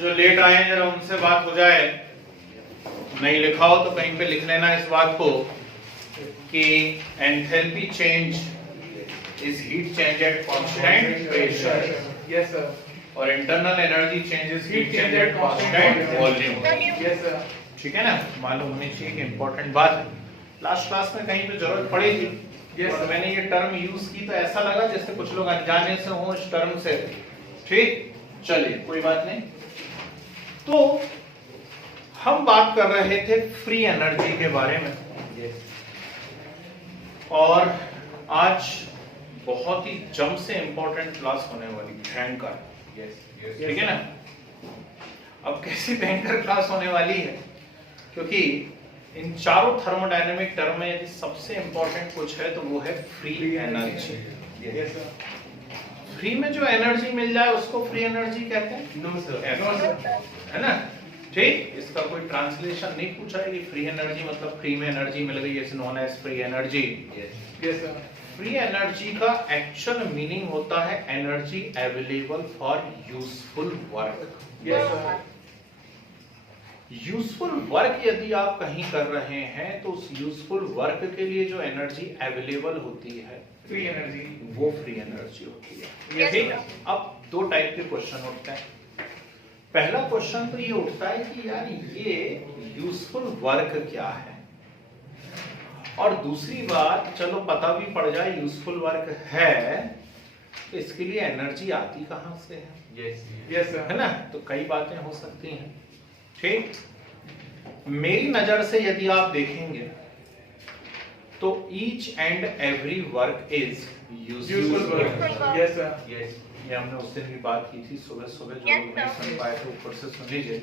जो लेट आए हैं जरा उनसे बात हो जाए, नहीं लिखा हो तो कहीं पे लिख लेना इस बात को कि enthalpy change is heat change at constant pressure. Yes sir. और internal energy change is heat change at constant volume. Yes sir. ठीक है ना, मालूम होनी चाहिए कि इंपॉर्टेंट बात है, लास्ट क्लास में कहीं पे जरूरत पड़ी थी। Yes, और मैंने ये टर्म यूज की तो ऐसा लगा जैसे कुछ लोग अनजाने से हो इस टर्म से। ठीक, चलिए कोई बात नहीं। तो हम बात कर रहे थे फ्री एनर्जी के बारे में। और आज बहुत ही जम से इंपॉर्टेंट क्लास होने वाली, भयंकर। ठीक है ना। अब कैसी भयंकर क्लास होने वाली है, क्योंकि इन चारों थर्मोडायनेमिक टर्म में यदि सबसे इंपॉर्टेंट कुछ है तो वो है फ्री एनर्जी। फ्री में जो एनर्जी मिल जाए उसको फ्री एनर्जी कहते हैं। No sir. है ना। ठीक, इसका कोई ट्रांसलेशन नहीं पूछा है कि फ्री एनर्जी मतलब फ्री में एनर्जी मिल गई, is known as free energy. Yes sir. Free energy का एक्चुअल मीनिंग होता है energy available for useful work. Yes sir. Useful work यदि आप कहीं कर रहे हैं तो उस यूजफुल वर्क के लिए जो एनर्जी अवेलेबल होती है फ्री एनर्जी, वो फ्री एनर्जी होती है। Yes, ठीक, sir. अब दो टाइप के क्वेश्चन उठते हैं। पहला क्वेश्चन तो ये उठता है कि यार ये यूजफुल वर्क क्या है, और दूसरी बात चलो पता भी पड़ जाए यूजफुल वर्क है तो इसके लिए एनर्जी आती कहां से है। Yes sir. है ना, तो कई बातें हो सकती हैं। ठीक, मेरी नजर से यदि आप देखेंगे तो each and every work is useful work. Yes sir. ये हमने उस दिन भी बात की थी सुबह सुबह, जो Yes, लोग नहीं sir. सुन पाए थे ऊपर से सुन लीजिए।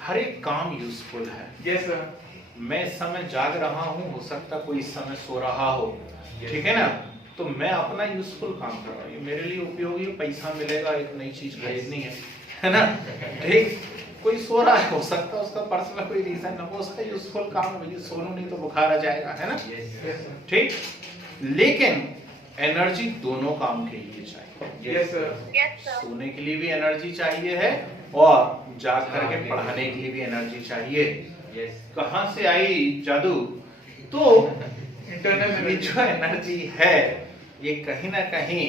हर एक काम यूजफुल है। Yes sir. मैं इस समय जाग रहा हूँ, हो सकता कोई इस समय सो रहा हो। ठीक है ना, तो मैं अपना यूजफुल काम कर रहा हूँ, ये मेरे लिए उपयोगी, पैसा मिलेगा, एक नई चीज खरीदनी है ना। ठीक, कोई सो रहा है, हो सकता है उसका पर्सनल कोई रीजन ना हो, उसका यूजफुल काम है, सोनू नहीं तो बुखार आ जाएगा, है ना। ठीक, लेकिन एनर्जी दोनों काम के लिए चाहिए। Yes sir. Yes, sir. सोने के लिए भी एनर्जी चाहिए है और जाग करके पढ़ाने के लिए भी एनर्जी चाहिए। कहां से आई जादू, तो इंटरनल ये जो एनर्जी है ये कहीं ना कहीं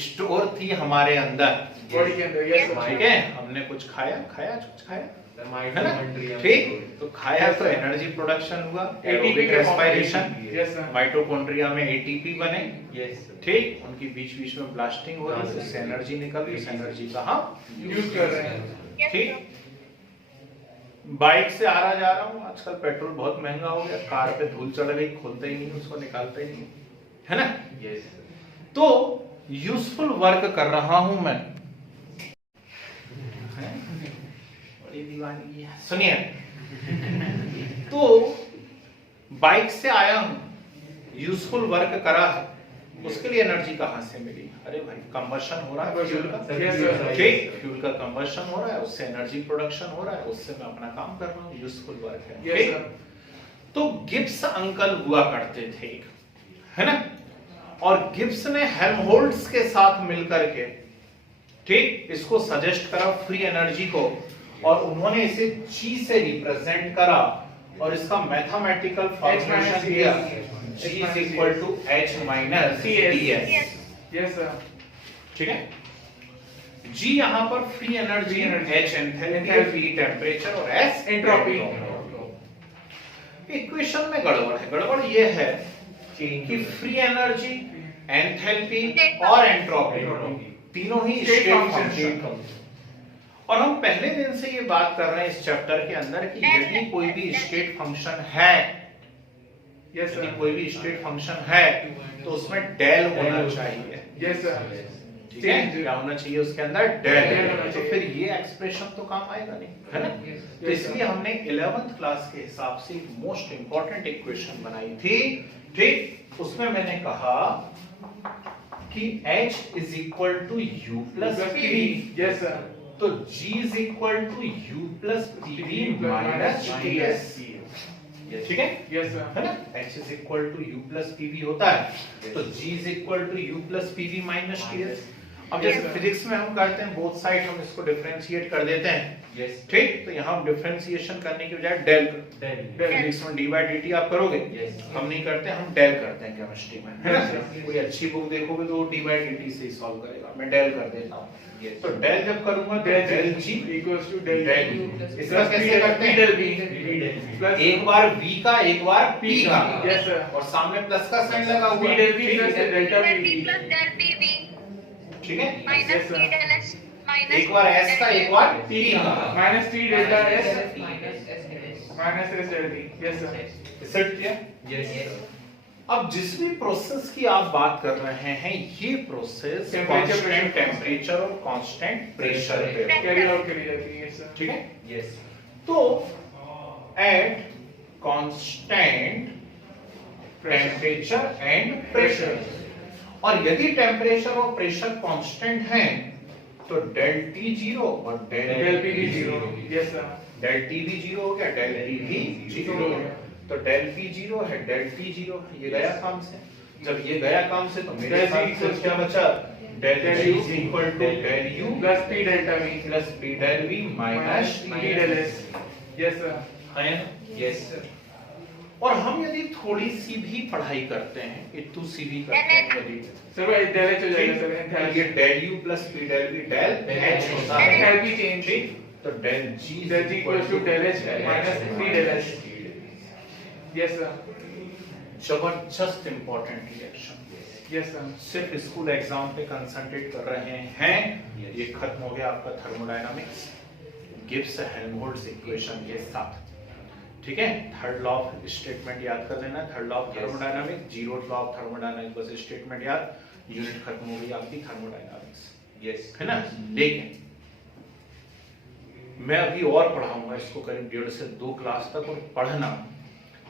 स्टोर थी हमारे अंदर बॉडी के अंदर। Yes sir. ठीक है, हमने कुछ खाया कुछ खाया, है ना। ठीक, तो खाया तो एनर्जी प्रोडक्शन हुआ, aerobic respiration, yes sir. Mitochondria में एटीपी बने। ठीक, उनकी बीच बीच में ब्लास्टिंग हो रही है, उससे एनर्जी निकल रही है, उस एनर्जी का हम यूज कर रहे हैं। Yes, ठीक, sir. बाइक से आ रहा जा रहा हूँ, आजकल पेट्रोल बहुत महंगा हो गया, कार पे धूल चढ़ गई, खोलते ही नहीं, उसको निकालते ही नहीं, है ना। तो यूजफुल वर्क कर रहा हूं मैं, बड़ी दीवानगी है, सुनिए। तो बाइक से आया हूं, यूजफुल वर्क करा है, उसके लिए एनर्जी कहां से मिली? अरे भाई कंबशन हो रहा है फ्यूल का। Yes, sir. ठीक, फ्यूल का कंबशन हो रहा है, उससे एनर्जी प्रोडक्शन हो रहा है, उससे मैं अपना काम कर रहा हूँ, यूजफुल वर्क है। यस ठीक? सर। तो गिब्स अंकल हुआ करते थे, है ना, और गिब्स ने हेल्महोल्ट्ज के साथ मिलकर के, ठीक, इसको सजेस्ट करा फ्री एनर्जी को, और उन्होंने इसे G से रिप्रेजेंट करा और इसका मैथमेटिकल फॉर्मूलेशन दिया, G is equal to H minus DS। Yes sir. ठीक है, G यहाँ पर free energy, H enthalpy, V temperature और S एंट्रोपी। इक्वेशन में गड़बड़ है। गड़बड़ ये है कि फ्री एनर्जी, एंथैल्पी और एंट्रोपी तीनों ही State स्टेट function। फंक्शन। और हम पहले दिन से ये बात कर रहे हैं इस चैप्टर के अंदर कि यदि कोई भी स्टेट फंक्शन है, यस यदि सर। कोई भी स्टेट फंक्शन है तो उसमें डेल होना चाहिए। Yes sir. ठीक है, क्या होना चाहिए उसके अंदर? डेल। Del होना तो चाहिए। फिर ये एक्सप्रेशन तो काम आएगा नहीं, है ना। तो इसलिए हमने 11th क्लास के हिसाब से एक मोस्ट इंपॉर्टेंट इक्वेशन बनाई थी। ठीक, उसमें मैंने कहा कि H is equal to U plus PV। Yes sir. तो G is equal to U plus PV minus TS। ठीक है, यस सर। है ना, H is equal to U plus PV होता है, तो G is equal to U plus PV minus TS। अब जैसे Yes, sir. फिजिक्स में हम करते हैं बोथ साइड हम इसको डिफरेंशिएट कर देते हैं, Yes. ठीक, तो यहाँ हम डिफरेंशिएशन करने की बजाय डेल Del. फिजिक्स में डी बाई डी टी आप करोगे, Yes. हम नहीं करते, हम डेल करते हैं केमिस्ट्री में, है ना? Yes, sir. कोई अच्छी बुक देखोगे तो वो डी बाई डी टी से ही सॉल्व करेगा, मैं डेल कर देता हूँ। Yes. तो डेल जब करूंगा तो del G equals to del del U इसका plus कैसे करते हैं? del V plus एक बार v का एक बार p P का, का। Yes, sir. और सामने प्लस का साइन लगा हुआ P है, del V ठीक plus है? delta del P V plus del PV ठीक है, minus Yes, sir. P del S minus एक बार s का एक बार p का, minus T delta S minus S del S. minus S del V. Yes, sir. Set किया। Yes. अब जिस भी प्रोसेस की आप बात कर रहे हैं ये process Temperature, constant pressure. Temperature और कांस्टेंट प्रेशर पे होती है, Carry out करी जाती है. Yes, sir. ठीक है? Yes. तो at constant temperature and pressure, और यदि टेम्परेचर और प्रेशर कांस्टेंट हैं तो डेल टी जीरो और Del P भी 0. Yes, sir. डेल टी भी जीरो हो गया, डेल टी भी जीरो हो गया, तो डेल पी जीरो है, डेल टी जीरो है, ये गया काम से। जब ये गया काम से तो मेरे Del साथ G फिर क्या बचा, del Del G U is equal to del U Plus P delta V plus P del V minus P del S. Yes, sir. है ना? Yes, sir. और हम यदि थोड़ी सी भी पढ़ाई करते हैं, इतू सी भी करते हैं यदि, Sir, वो del H हो जाएगा sir. तो ये Enthalpy. Del U plus P del V del H होता है, Enthalpy change. ठीक, तो del G Del G equals to del H minus P del S. Yes, sir. जबरदस्त इंपॉर्टेंट रिएक्शन, Yes, sir. सिर्फ स्कूल एग्जाम पे concentrate कर रहे हैं, ये खत्म हो गया आपका थर्मोडायनामिक्स गिब्स हेल्महोल्ट्ज इक्वेशन के साथ, ठीक है? थर्ड लॉ ऑफ स्टेटमेंट याद कर लेना, third law of thermodynamics, zero law of thermodynamics, बस स्टेटमेंट याद, यूनिट खत्म हो गई आपकी थर्मोडायनामिक्स, Yes. है ना? लेकिन मैं अभी और पढ़ाऊंगा इसको करीब 1.5 से 2 क्लास तक, और पढ़ना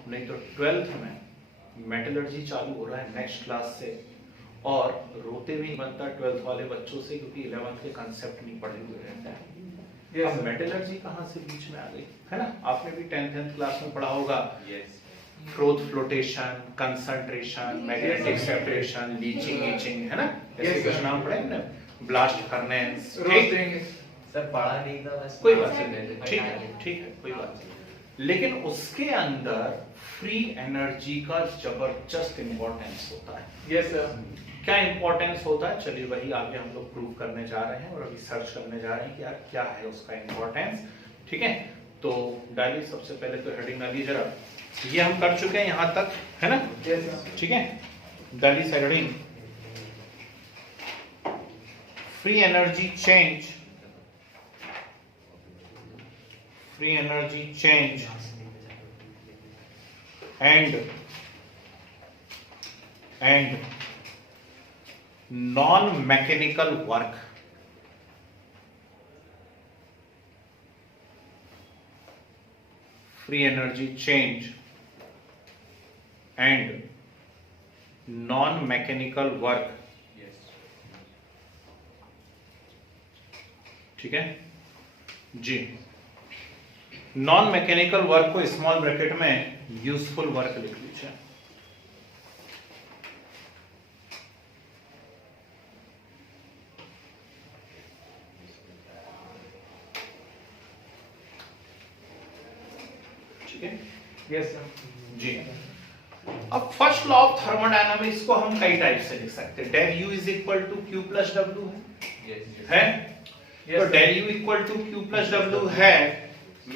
नहीं तो 12th में मेटलर्जी चालू हो रहा है नेक्स्ट क्लास से, और रोते भी नहीं बनता 12th वाले बच्चों से, क्योंकि 11th के कंसेप्ट नहीं पढ़े हुए रहते हैं। Yes, अब sir. मेटलर्जी कहाँ से बीच में आ गई, है ना? आपने भी 10th क्लास में पढ़ा होगा, Yes. Froth flotation, concentration, magnetic separation, leaching itching, है ना? ऐसे Yes, कुछ sir. नाम पढ़े हमने, ब्लास्ट फर्नेस, Roasting. Sir, पढ़ा नहीं था बस. कोई बात नहीं, ठीक है, ठीक है, कोई बात नहीं। लेकिन उसके अंदर फ्री एनर्जी का जबरदस्त इंपॉर्टेंस होता है। Yes, sir. क्या इंपॉर्टेंस होता है, चलिए वही आगे हम लोग प्रूव करने जा रहे हैं, और अभी सर्च करने जा रहे हैं कि यार क्या है उसका इंपॉर्टेंस, ठीक है? तो डालिए सबसे पहले तो हेडिंग डालिए जरा, ये हम कर चुके हैं यहाँ तक, है ना? Yes, sir. ठीक है, डालिए heading, free energy change, free energy change and non-mechanical work, free energy change and non-mechanical work, Yes. ठीक है जी? नॉन मैकेनिकल वर्क को स्मॉल ब्रैकेट में यूजफुल वर्क लिख लीजिए, ठीक है Yes, sir. जी? अब फर्स्ट लॉ ऑफ थर्मोडायनामिक्स को हम कई टाइप से लिख सकते हैं, del U is equal to Q plus W Yes. है, Yes, तो sir. Del U equal to Q plus W है,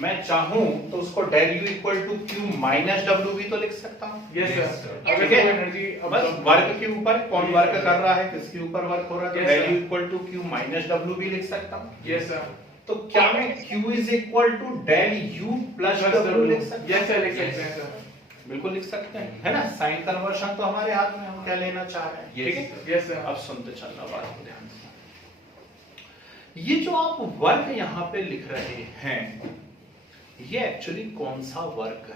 मैं चाहूं तो उसको del U equal to Q minus W भी तो लिख सकता हूं, Yes, Yes, sir. sir. अगर ठीक है? कोई एनर्जी बस वर्क के ऊपर कौन वर्क कर रहा है, किसके ऊपर वर्क हो रहा है, तो Yes, del sir. U equal to Q minus W भी लिख सकता हूं। Yes, sir. तो क्या मैं Q is equal to del U plus W लिख सकता हूं? Yes, sir. लिख सकते हैं, sir. बिल्कुल लिख सकते हैं, है ना? साइन कन्वर्शन तो हमारे हाथ में, हम क्या लेना चाह रहे हैं, Yes, ठीक है? sir. Yes, sir. अब सुनते चलना बात को ध्यान से, ये जो आप वर्क यहाँ पे लिख रहे हैं, ये एक्चुअली कौन सा वर्क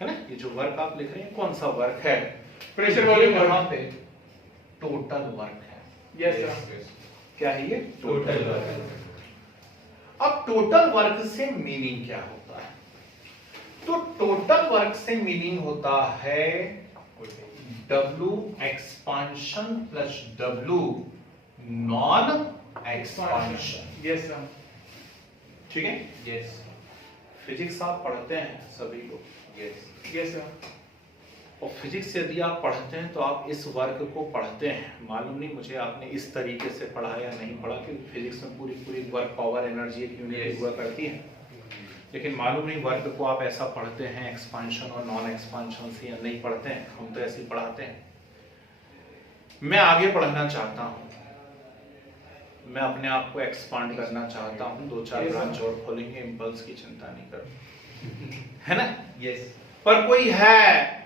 है ना? ये जो वर्क आप लिख रहे हैं कौन सा वर्क है? Pressure ये volume यहाँ work. पे टोटल वर्क है। Yes, sir. क्या है ये? Total work. अब टोटल वर्क से मीनिंग क्या होता है? तो टोटल वर्क से मीनिंग होता है W expansion plus W non expansion. Yes, sir. ठीक है, Yes. फिजिक्स आप पढ़ते हैं सभी लोग, Yes. Yes, sir. और फिजिक्स यदि आप पढ़ते हैं तो आप इस वर्क को पढ़ते हैं। मालूम नहीं मुझे आपने इस तरीके से पढ़ा या नहीं पढ़ा, क्योंकि फिजिक्स में पूरी वर्क पावर एनर्जी एक यूनिट Yes. हुआ करती है, लेकिन मालूम नहीं वर्क को आप ऐसा पढ़ते हैं एक्सपांशन और नॉन एक्सपांशन से या नहीं पढ़ते हैं। हम तो ऐसे ही पढ़ाते हैं। मैं आगे पढ़ना चाहता हूँ, मैं अपने आप को एक्सपांड करना चाहता हूँ, 2-4 Yes, sir. ब्रांच और खोलेंगे, इम्पल्स की चिंता नहीं करो, है ना। Yes. पर कोई है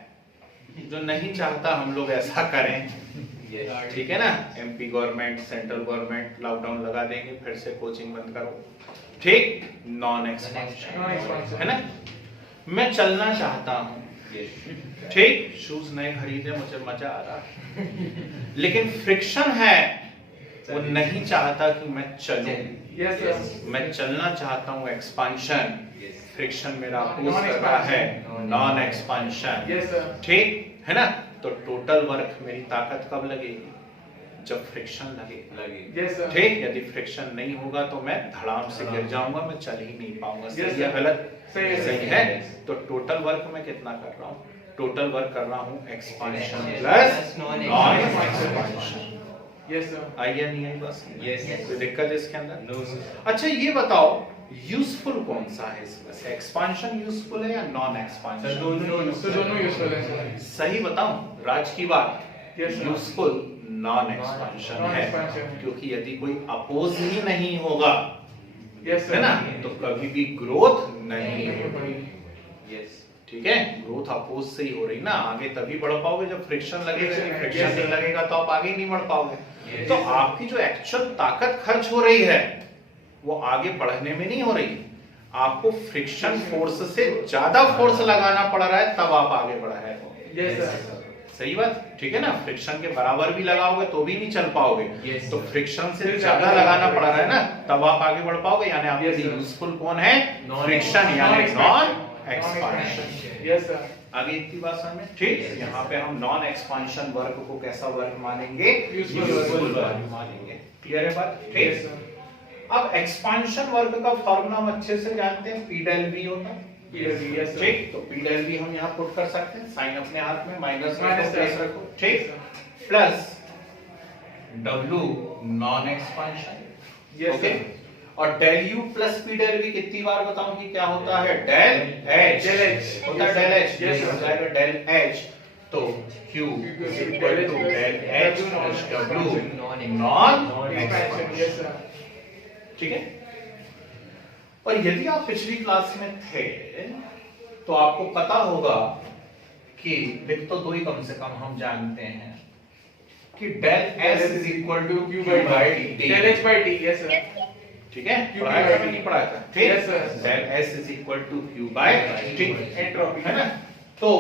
जो नहीं चाहता हम लोग ऐसा करें, Yes. ठीक है ना। MP government, central government lockdown लगा देंगे, फिर से कोचिंग बंद करो, ठीक। Non expansion, Non-expansion. है ना। मैं चलना चाहता हूँ, Yes. ठीक, शूज नए खरीदे, मुझे मजा आ रहा है, लेकिन फ्रिक्शन है, वो नहीं चाहता कि मैं चलूं। Yes, sir. मैं चलना चाहता हूँ एक्सपांशन, Yes. फ्रिक्शन मेरा अपोज कर Non-expansion. रहा है नॉन एक्सपांशन, Yes, sir. ठीक है ना। तो टोटल वर्क मेरी ताकत कब लगेगी? जब फ्रिक्शन लगेगा, लगे. Yes, sir. ठीक। यदि फ्रिक्शन नहीं होगा तो मैं धड़ाम से गिर जाऊंगा, मैं चल ही नहीं पाऊंगा। Yes, सही या sir. गलत? सही है, सही सही है। है। तो टोटल वर्क मैं कितना कर रहा हूँ? टोटल वर्क कर रहा हूँ expansion Expansion plus plus non non-expansion. Expansion. Yes, sir. आई या नहीं आई बस? Yes. कोई दिक्कत है इसके अंदर? No. अच्छा ये बताओ, यूजफुल कौन सा है इसमें से? एक्सपांशन यूजफुल है या नॉन Sir, एक्सपांशन? So दोनों useful हैं, sir. सही बताऊं राज की बात, Yes, sir. Useful non expansion है, Non-expansion. क्योंकि यदि कोई अपोज ही नहीं होगा, Yes, sir. है ना, तो कभी भी ग्रोथ नहीं नहीं हो होगी। पाएगी. Yes. ठीक है, ग्रोथ अपोज से ही हो रही ना, आगे तभी बढ़ पाओगे जब फ्रिक्शन लगेगा। Friction, फ्रिक्शन yes, नहीं sir. लगेगा तो आप आगे नहीं बढ़ पाओगे। Yes. तो आपकी जो एक्चुअल ताकत खर्च हो रही है वो आगे बढ़ने में नहीं हो रही, आपको फ्रिक्शन फोर्स से ज्यादा फोर्स लगाना पड़ रहा है, तब आप आगे बढ़ रहे हो। Yes, sir. सही बात, ठीक है ना। फ्रिक्शन के बराबर भी लगाओगे तो भी नहीं चल पाओगे। Yes. तो फ्रिक्शन से फिर ज्यादा ज्यादा लगाना लगाना पड़ रहा है ना, तब आप आगे बढ़ पाओगे। यानी आपके Yes, लिए sir. यूजफुल कौन है? Non- फ्रिक्शन यानी non Non-expansion. Expansion. Yes, sir. आगे इतनी बात समझ में, ठीक। Yes. यहाँ पे हम नॉन एक्सपांशन वर्क को कैसा वर्क मानेंगे? Useful useful work. वर्क मानेंगे। क्लियर है बात? Yes, ठीक। sir. अब एक्सपांशन वर्क का फॉर्मूला हम अच्छे से जानते हैं, पी डेल वी होता है, Yes, yes, sir. ठीक। तो पी डेल वी हम यहाँ पुट कर सकते हैं, साइन अपने हाथ में, माइनस Minus रखो, प्लस sign. रखो, ठीक। Plus W non expansion, Yes, okay. sir. और del U plus P del V कितनी बार बताऊं कि क्या होता है? Del H. Del H. होता है Yes, del sir. H, Yes, ये sir. हो जाएगा डेल एच। तो Q is equal to del H plus W non Expansion. Yes, sir. ठीक है। और यदि आप पिछली क्लास में थे तो आपको पता होगा कि लिख तो दो ही कम से कम हम जानते हैं कि del S is equal to Q by D। Del H by D. Yes, sir. ठीक है, Q पढ़ाया by था D। नहीं पढ़ाया था? ठीक। Yes, sir. Del S is equal to Q by D, Entropy. है ना। तो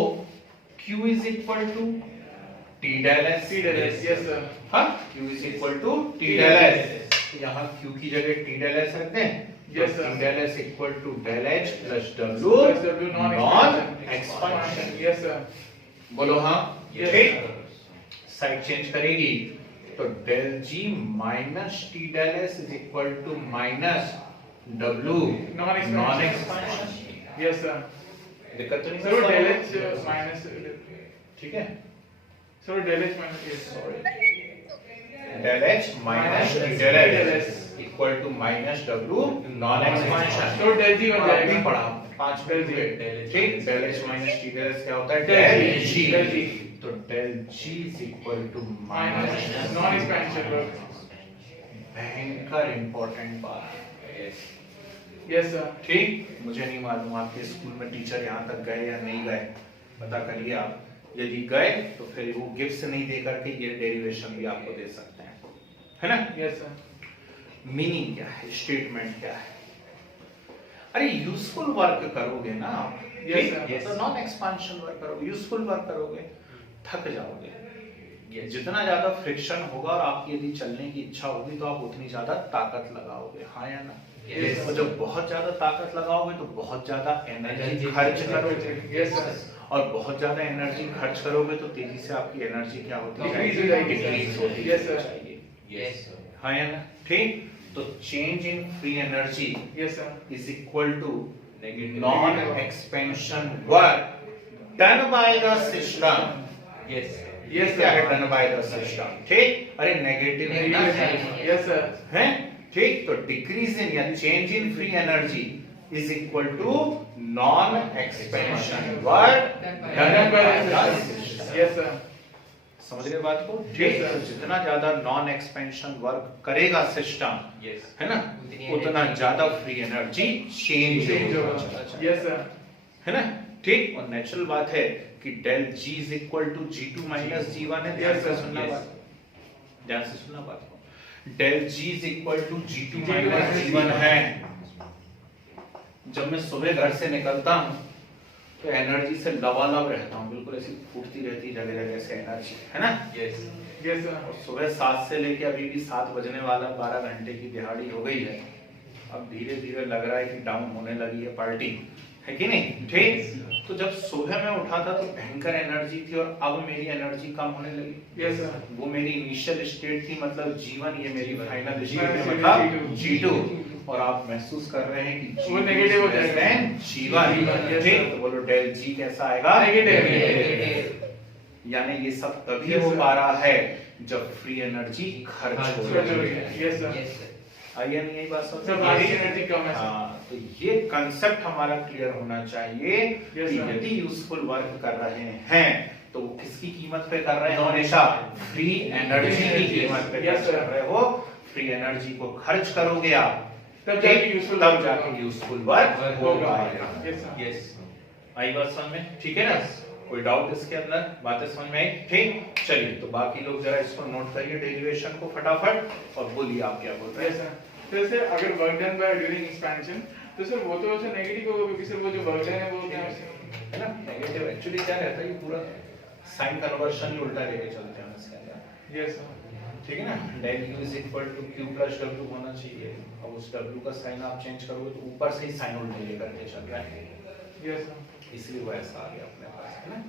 Q is equal to T del S। T del S. Yes, sir. हाँ, Q is equal to T del S। तो यहाँ Q की जगह T del S रख दें। Yes, तो sir. T del S equal to del H plus Plus W W non expansion। Yes, sir. बोलो हाँ, Yes, ठीक। sir. साइड चेंज करेगी तो del G minus T del S is equal to minus W Non-expansion. non-expansion। Yes, sir. दिक्कत तो नहीं? Sir, है? del H minus. ठीक है। Sir, del H minus. Yes. Del H minus T del S equal to minus W non-expansion। So del G बन और अभी जाएगा. पढ़ा 5 Del मिनट G. हुए, ठीक। del H minus T del S क्या होता है? Del del G. G। Del G. तो del G is equal to Minus minus non-expansion work. भयंकर इंपॉर्टेंट बात है, Yes, sir. ठीक। मुझे नहीं मालूम आपके स्कूल में टीचर यहाँ तक गए या नहीं गए, पता करिए आप। यदि गए तो फिर वो गिफ्ट नहीं दे करके ये डेरिवेशन भी आपको दे सकते हैं, है ना। Yes, sir. मीनिंग क्या है, स्टेटमेंट क्या है? अरे यूजफुल वर्क करोगे ना आप, Yes, ठीक? sir. तो नॉन एक्सपांशन वर्क करोगे, यूजफुल वर्क करोगे, थक जाओगे। Yes. जितना ज्यादा फ्रिक्शन होगा और आपकी यदि चलने की इच्छा होगी तो आप उतनी ज्यादा ताकत लगाओगे, हाँ या ना। Yes. और जब बहुत ज्यादा ताकत लगाओगे तो बहुत ज्यादा एनर्जी Energy खर्च खर्च करोगे। Yes, sir. और बहुत ज्यादा एनर्जी खर्च करोगे तो तेजी से आपकी एनर्जी क्या होती है? Decrease हो जाएगी, sir. Decrease होती Yes, sir. जाएगी। Yes, sir. हाँ या ना, ठीक। तो change in free energy Yes, sir. Is equal to Negative. Non expansion work done by the system. Yes. Yes, क्या है sir. Done by the system, ठीक। अरे नेगेटिव है ना, Yes, sir. है, ठीक। तो डिक्रीज इन या change in free energy is equal to non expansion work Done by the system. Yes, sir. समझ रहे बात को, Yes, ठीक। sir. तो जितना ज्यादा नॉन एक्सपेंशन वर्क करेगा सिस्टम, Yes. है ना, उतनी उतना energy- ज्यादा फ्री एनर्जी चेंज Change होगा, होगा. चला जाएगा। Yes, sir. है ना, ठीक। और नेचुरल बात है कि del G is equal to G2 minus G1 है। ध्यान Yes, से sir. सुनना Yes. बात, ध्यान से सुनना बात को। Del G is equal to G2 G2 minus minus G1 G1 है। जब मैं सुबह घर से निकलता हूँ तो एनर्जी से लबालब रहता हूँ, बिल्कुल ऐसी फूटती रहती जगह जगह से एनर्जी, है ना। Yes. Yes, sir. और सुबह 7 से लेके अभी भी 7 बजने वाला, 12 घंटे की दिहाड़ी हो गई है। अब धीरे धीरे लग रहा है कि डाउन होने लगी है पार्टी, है कि नहीं, ठीक। तो जब सुबह मैं उठा था तो भयंकर एनर्जी थी और अब मेरी एनर्जी कम होने लगी। Yes, sir. वो मेरी इनिशियल स्टेट थी, मतलब G1, ये मेरी फाइनल स्टेट है, G2. मतलब G2। और आप महसूस कर रहे हैं कि वो negative हो जाएगा। G1, Yes, ठीक। sir. तो बोलो डेल G कैसा आएगा, Negative. यानी ये सब तभी Yes, हो sir. पा रहा है जब फ्री एनर्जी खर्च हो खर्च हो रही रही है। है. Yes, sir. Yes, sir. आइए नहीं, यही बात समझ सब में आ रही बाकी है? एनर्जी कम है, sir. हाँ, तो ये कंसेप्ट हमारा क्लियर होना चाहिए Yes, कि sir. यदि यूजफुल वर्क कर रहे हैं तो वो किसकी कीमत पे कर रहे हैं, हमेशा फ्री एनर्जी की कीमत पे Yes, खर्च sir. कर रहे हो। फ्री एनर्जी को खर्च करोगे आप, तब ठीक? जाके useful तब work जाके होगा। यूजफुल वर्क हो होगा। पाएगा। Yes, sir. Yes. आई बात समझ में, ठीक है ना। कोई डाउट इसके अंदर, बातें समझ में आई, ठीक। चलिए, तो बाकी लोग जरा इसको नोट करिए डेरिवेशन को फटाफट और बोलिए आप क्या बोल रहे Yes, हैं। sir. तो सर अगर work done by during expansion तो सर वो तो सर नेगेटिव होगा क्योंकि सर वो जो वर्क डन है वो क्या है ना, नेगेटिव एक्चुअली क्या रहता है, ये पूरा साइन कन्वर्शन ही उल्टा लेके चलते हैं इसके अंदर, यस सर ठीक है ना। Del u is equal to q plus w होना चाहिए। अब उस w का साइन आप चेंज करोगे तो ऊपर से ही साइन उल्टे लेकर के चल रहा है, यस सर इसलिए वो ऐसा आ गया अपने पास, है ना।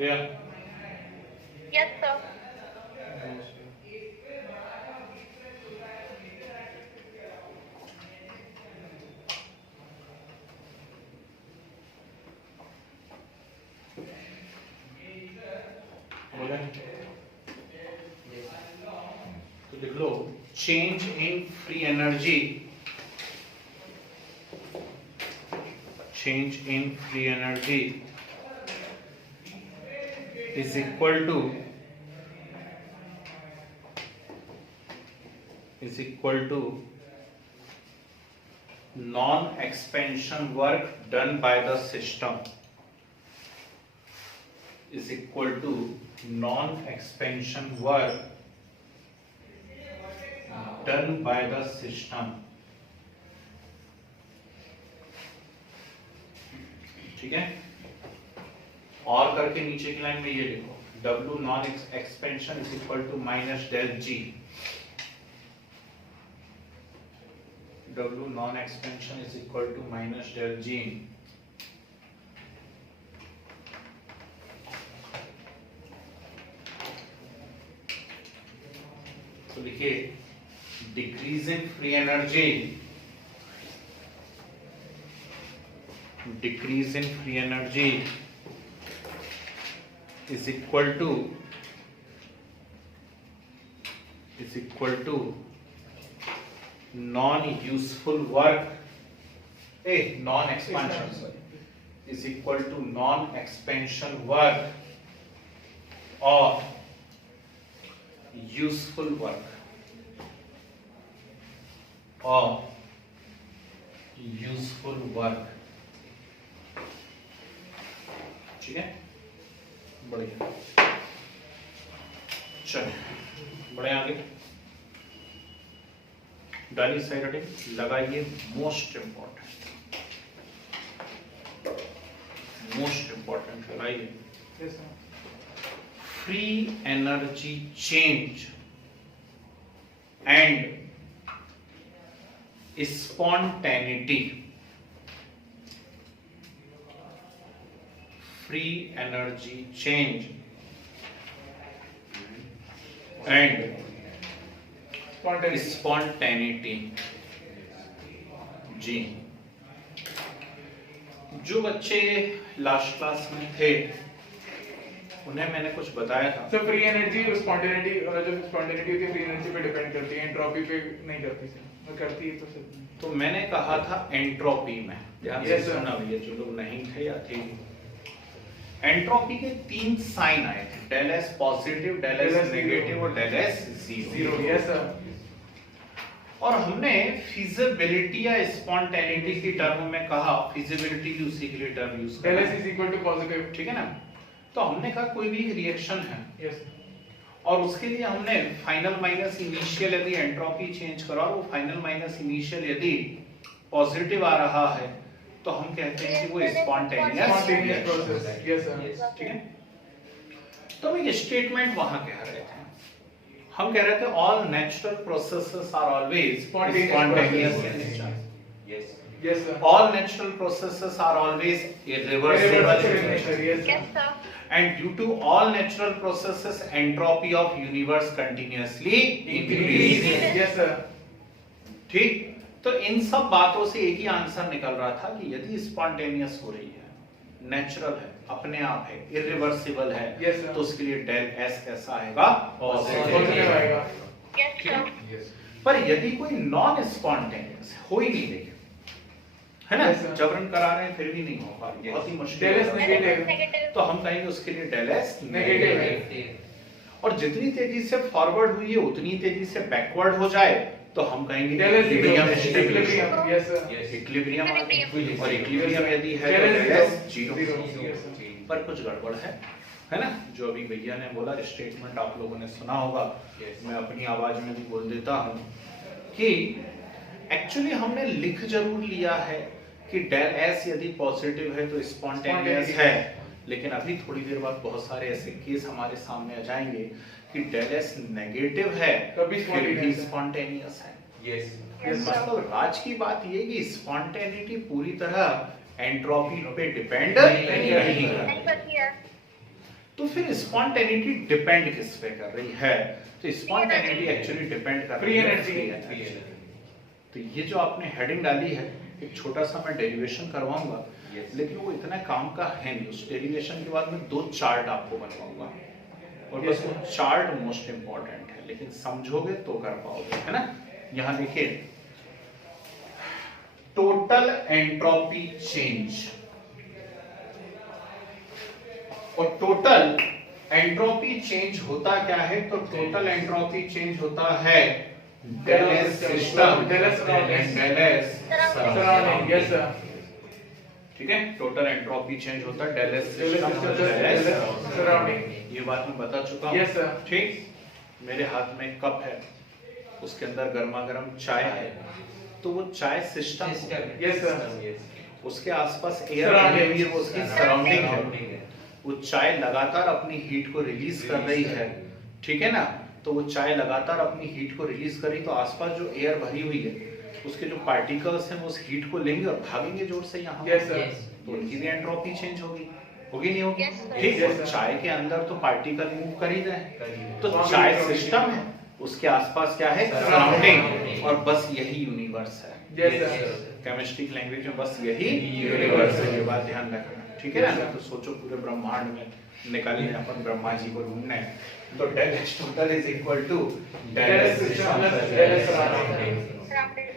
Yeah. Yes, sir. तो लिख लो, change in free energy, change in free energy is equal to non-expansion work done by the system is equal to non-expansion work done by the system, ठीक है। और करके नीचे की लाइन में ये लिखो, W non expansion is equal to minus del G, W non expansion is equal to minus del G। लिखिए decrease in free energy, decrease in free energy is equal to non useful work, non expansion, sorry, is equal to non expansion work और useful work ठीक है, बढ़िया, चलिए बढ़े आगे। डाली सही रेटिंग लगाइए, मोस्ट इंपॉर्टेंट लगाइए। Yes, sir. Free energy change and spontaneity, free energy change and Spontaneity. Spontaneity. जी, जो बच्चे लास्ट क्लास में थे उन्हें मैंने कुछ बताया था। So free energy और spontaneity, और जो spontaneity होती है free energy पे डिपेंड करती है, एंट्रोपी पे नहीं करती सर, वो करती है तो सर। तो मैंने कहा था एंट्रोपी में, ध्यान से Yes, sir. सुना भैया जो लोग नहीं थे या थे। एंट्रोपी के 3 साइन आए थे, del S positive, del S Del S negative और del S zero. Zero. Yes sir. और हमने फिजिबिलिटी या स्पॉन्टेनिटी की टर्म में कहा, फिजिबिलिटी की उसी के लिए टर्म यूज डेल करें, S is equal to positive. ठीक है ना। तो हमने कहा कोई भी रिएक्शन है यस और उसके लिए हमने फाइनल माइनस इनिशियल यदि एंट्रोपी चेंज करा और वो फाइनल माइनस इनिशियल यदि पॉजिटिव आ रहा है तो हम कहते हैं कि वो spontaneous spontaneous process. Yes sir. ठीक है। तो हम एक स्टेटमेंट वहां कह रहे थे, हम कह रहे थे all natural processes are always Spontaneous spontaneous in processes. Nature, Yes. Yes sir. all natural processes are always irreversible in nature, yes Yes, sir. sir. and due to all natural processes entropy of universe continuously increases। Yes sir. ठीक, तो इन सब बातों से एक ही answer निकल रहा था कि यदि स्पॉन्टेनियस हो रही है, नेचुरल है, अपने आप है, इरिवर्सिबल है, Yes, sir. तो उसके लिए डेल एस कैसा आएगा, पॉजिटिव पॉजिटिव आएगा। Yes, sir. Yes. पर यदि कोई नॉन स्पॉन्टेनियस हो ही नहीं रही है ना, Yes, sir. जबरन करा रहे हैं फिर भी नहीं हो पा रही, बहुत ही मुश्किल Del S है। negative. Negative. तो हम कहेंगे उसके लिए डेल एस Negative है। Negative. और जितनी तेजी से फॉरवर्ड हुई है उतनी तेजी से बैकवर्ड हो जाए तो हम कहेंगे del S equilibrium equilibrium. Yes sir. Yes. Equilibrium Equilibrium. और इक्विलिब्रियम यदि है Del तो S del S zero. Zero. Yes, sir. पर कुछ गड़बड़ है ना, जो अभी भैया ने बोला स्टेटमेंट आप लोगों ने सुना होगा, Yes. मैं अपनी आवाज में भी बोल देता हूँ कि एक्चुअली हमने लिख जरूर लिया है कि डेल एस यदि पॉजिटिव है तो स्पॉन्टेनियस है, लेकिन अभी थोड़ी देर बाद बहुत सारे ऐसे केस हमारे सामने आ जाएंगे कि डेल एस नेगेटिव है तभी फिर भी spontaneous है। स्पॉन्टेनियस है। Yes. Yes, sir. मतलब राज की बात ये कि स्पॉन्टेनिटी पूरी तरह एंट्रोपी पे डिपेंड नहीं नहीं करती। कर नहीं करती है। तो फिर स्पॉन्टेनिटी डिपेंड किस पे कर रही है, तो स्पॉन्टेनिटी एक्चुअली डिपेंड कर Free रही है energy। free Free energy। energy. तो ये जो आपने हेडिंग डाली है, एक छोटा सा मैं डेरिवेशन करवाऊंगा, Yes. लेकिन वो इतना काम का है नहीं। उस डेरिवेशन के बाद मैं 2 चार्ट आपको बनवाऊंगा और बस वो चार्ट मोस्ट इंपॉर्टेंट है, लेकिन समझोगे तो कर पाओगे, है ना। यहाँ देखिए टोटल एंट्रोपी चेंज, और टोटल एंट्रोपी चेंज होता क्या है, तो टोटल एंट्रोपी चेंज होता है del S system Del S surrounding। Del S surrounding. Yes sir. ठीक है। टोटल एंट्रोपी चेंज होता है del S Del S system और system, del Del S S surrounding। ये बात मैं बता चुका हूँ। Yes, sir. ठीक, मेरे हाथ में एक कप है, उसके अंदर गर्मा गर्म चाय है, तो वो चाय system, System. Yes, sir. Yes. उसके आसपास एयर Surrounding. बनी हुई है, वो उसकी सराउंडिंग है, Surrounding है. वो चाय लगातार अपनी हीट को रिलीज कर रही है, ठीक है ना। तो वो चाय लगातार अपनी हीट को रिलीज कर रही, तो आसपास जो एयर भरी हुई है उसके जो पार्टिकल्स हैं वो उस हीट को लेंगे और भागेंगे जोर से यहाँ, Yes, sir. Yes. तो उनकी भी एंट्रोपी चेंज होगी, होगी नहीं होगी? Yes, sir. ठीक Yes, है। sir. चाय के अंदर तो पार्टिकल मूव कर ही रहे हैं, करिए. तो वहाँ पे चाय entropy सिस्टम है उसके आसपास क्या है, Surrounding. सराउंडिंग, और बस यही यूनिवर्स है। Yes, sir. केमिस्ट्री की लैंग्वेज में बस यही यूनिवर्स है, ये बात ध्यान रखना, ठीक है ना। तो सोचो पूरे ब्रह्मांड में निकालिए अपन ब्रह्मा जी को ढूंढना है, तो del H total is equal to del S system plus del S surrounding। Surrounded.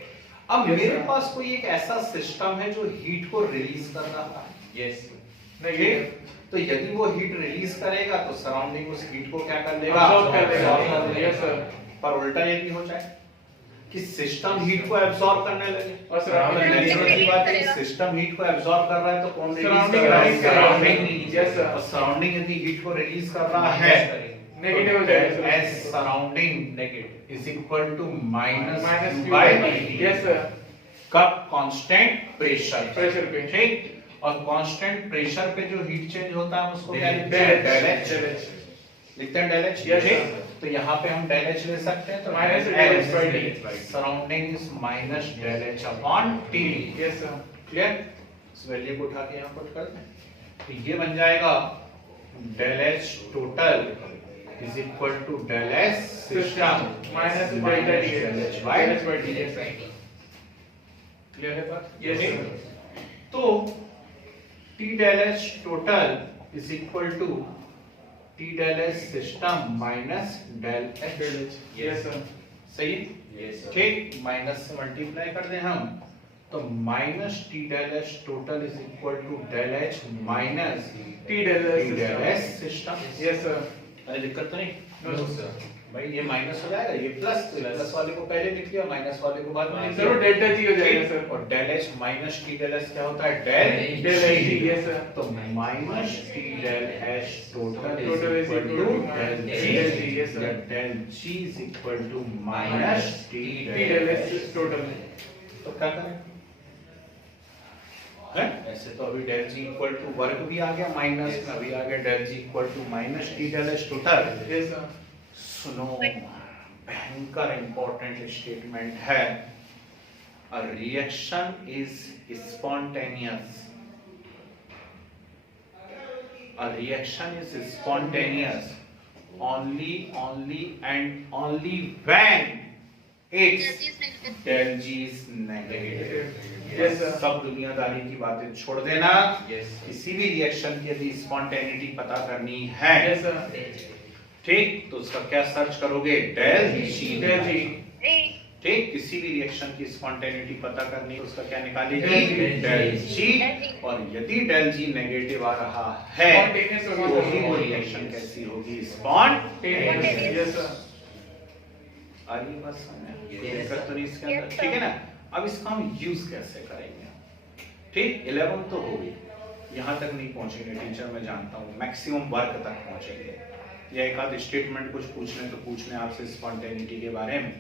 अब Yes, मेरे sir. पास कोई एक ऐसा सिस्टम है जो हीट को रिलीज कर रहा है, Yes. ठीक, तो यदि वो हीट रिलीज करेगा तो सराउंडिंग उस हीट को क्या कर देगा, Absorb कर देगा। absorb कर देगा। Yes, sir. पर उल्टा ये भी हो जाए कि सिस्टम हीट को एब्जॉर्ब करने लगे, और surrounding नेचुरल सी बात है कि करेगा। सिस्टम हीट को एब्जॉर्ब कर रहा है तो कौन रिलीज Surrounding कर रहा है, release कर रहा है। सराउंडिंग। Yes, sir. और सराउंडिंग यदि हीट को रिलीज कर रहा है नेगेटिव हो जाएगा। S surrounding negative is equal to minus minus Q Q by by T. Yes sir. कब, कांस्टेंट प्रेशर प्रेशर पे। ठीक, और कांस्टेंट प्रेशर पे जो हीट चेंज होता है उसको क्या Del लिखते हैं, H, del H del H। लिखते हैं del H। Yes, ठीक, sir. तो यहाँ पे हम del H ले सकते हैं, तो Minus del del H H by by T. T। Surrounding is minus del H upon T। Yes sir. Clear, इस वैल्यू को उठा के यहाँ पुट कर दें, तो ये बन जाएगा del H total is equal to del S system minus minus delta T del H by minus by T. Yes sir. Clear है बात? Yes, ठीक? sir. तो T del H total is equal to T del H system minus del H। Yes sir. सही है? Yes, sir. ठीक, minus से multiply कर दें हम, तो minus T del H total is equal to del H minus T del T del S H system। Yes sir. अरे दिक्कत तो नहीं No, sir. भाई, ये माइनस हो जाएगा, ये प्लस, तो प्लस वाले को पहले लिख लिया, माइनस वाले को बाद में लिख सर वो लिया। डेल्टा जी हो जाएगा ठीक, सर। और del H minus T del S क्या होता है, del del H जी, yes, sir. तो minus T del H total Total is is equal equal to to del del G, yes, sir. या del G is equal to minus T T del S total. तो क्या करें, है ऐसे तो अभी del G equal to वर्ग भी आ गया माइनस में, अभी आ गया del G equal to minus T del H total। Yes sir. सुनो, भयंकर इंपॉर्टेंट स्टेटमेंट है, a reaction is spontaneous, a reaction is spontaneous only and only when its del G is negative। Yes, sir. सब दुनियादारी की बातें छोड़ देना, Yes. किसी भी रिएक्शन की यदि स्पॉन्टेनिटी पता करनी है, यस सर। ठीक, तो उसका क्या सर्च करोगे, del G। del G। ठीक, किसी भी रिएक्शन की स्पॉन्टेनिटी पता करनी है, उसका क्या निकालेगी, del del G। G। और यदि del G नेगेटिव आ रहा है Spontaneous होगी, तो sir। ही वो रिएक्शन कैसी होगी, स्पॉन्टेनियस। Yes sir. आइए बस Yes. दिक्कत तो नहीं इसके अंदर, Yes, ठीक है ना। अब इसका हम यूज कैसे करेंगे, ठीक, 11 तो होगी, यहाँ तक नहीं पहुंचेंगे टीचर, मैं जानता हूँ मैक्सिमम वर्क तक पहुंचेंगे, या एक आध स्टेटमेंट कुछ पूछ लें तो पूछ लें आपसे स्पॉन्टेनिटी के बारे में,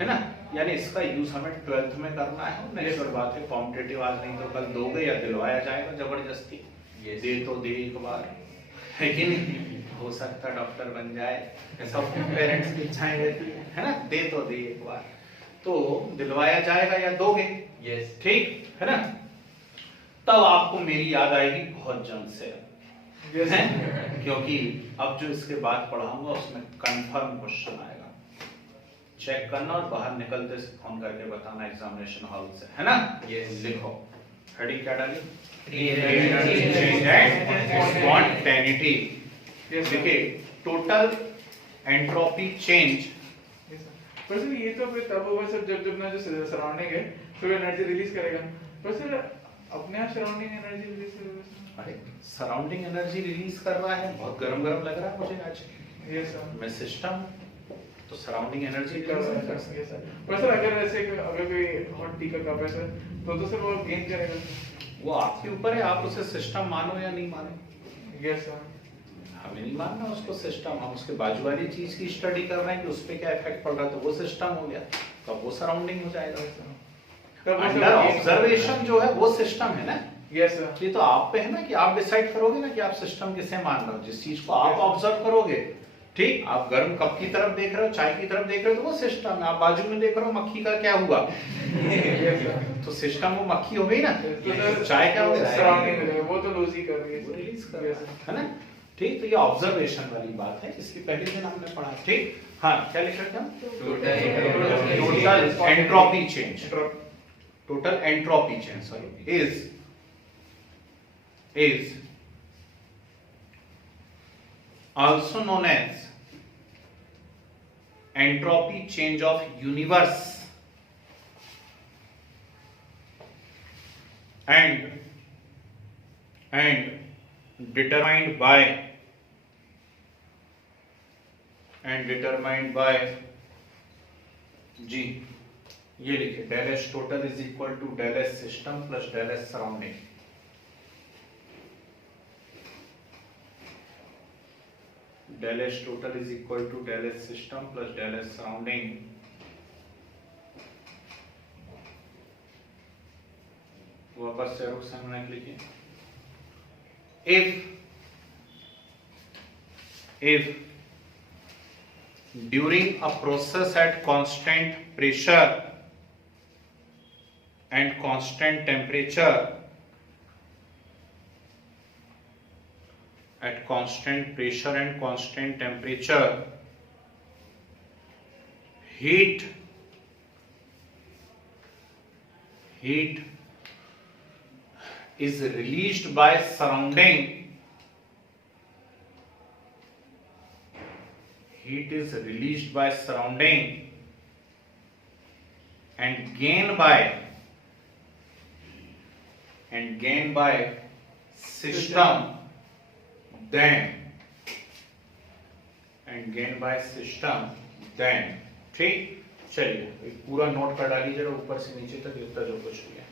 है ना। यानी इसका यूज हमें 12th में करना है, नेक्स्ट बात है कॉम्पिटिटिव आज नहीं तो कल दोगे या दिलवाया जाएगा जबरदस्ती, Yes. दे तो दे एक बार, है कि नहीं, हो सकता है डॉक्टर बन जाए, सब पेरेंट्स की इच्छाएं रहती है ना, दे तो दे एक बार, तो दिलवाया जाएगा या दोगे, Yes. ठीक है ना। तब आपको मेरी याद आएगी बहुत जल्द से, यस हैं? सर। क्योंकि अब जो इसके बाद पढ़ाऊंगा उसमें कंफर्म क्वेश्चन आएगा, चेक करना और बाहर निकलते से फोन करके बताना एग्जामिनेशन हॉल से, है ना। Yes. लिखो, हेडिंग क्या डाली, Yes. स्पॉन्टेनिटी। Yes sir. देखिए, total entropy change, yes sir. पर सर ये तो फिर तब होगा सर जब ना जो सराउंडिंग है फिर एनर्जी रिलीज करेगा। पर सर अपने आप सराउंडिंग एनर्जी रिलीज करेगा सर। अरे सराउंडिंग एनर्जी रिलीज कर रहा है, बहुत गरम गरम लग रहा है मुझे आज, यस सर। मैं सिस्टम तो सराउंडिंग एनर्जी कर रहा है कर सर। Yes sir. पर सर अगर ऐसे अगर कोई हॉट टी का कप है सर तो सर वो गेन करेगा सर। वो आपके ऊपर है, आप उसे सिस्टम मानो या नहीं मानो। Yes sir. हमें नहीं मानना उसको सिस्टम, हम उसके बाजू वाली चीज की स्टडी कर रहे हैं कि उस पे क्या इफेक्ट पड़ रहा है, तो वो सिस्टम हो गया, तो वो सराउंडिंग हो जाएगा। अंडर ऑब्जर्वेशन जो है वो सिस्टम है ना, यस सर। ये तो आप पे है ना कि आप डिसाइड करोगे ना कि आप सिस्टम किसे मान रहे हो, जिस चीज को आप ऑब्जर्व करोगे, ठीक, आप गर्म कप की तरफ देख रहे हो, चाय की तरफ देख रहे हो, तो वो सिस्टम है। आप बाजू में देख रहे हो मक्खी का क्या हुआ, यस सर। तो सिस्टम वो मक्खी हो गई ना, तो सर चाय क्या हो गया, सराउंडिंग हो जाएगा, वो तो लूज ही कर रही है वो रिलीज कर यस रहा सर। है ना, ठीक, तो ये ऑब्जर्वेशन वाली बात है, इसकी पहले दिन हमने पढ़ा, ठीक। हाँ, क्या लिखा था? Total entropy change, total entropy change sorry is also known as entropy change of universe and determined by G, ये लिखे del S total is equal to del S system plus del S surrounding। del S total is equal to del S system plus del S surrounding। वापस से रुक समझने लिखिए, if during a process at constant pressure and constant temperature, at constant pressure and constant temperature, heat is released by surrounding, heat is released by surrounding and gained by system, then ठीक। चलिए एक पूरा note कर डालिए जरा ऊपर से नीचे तक जितना जो कुछ भी है।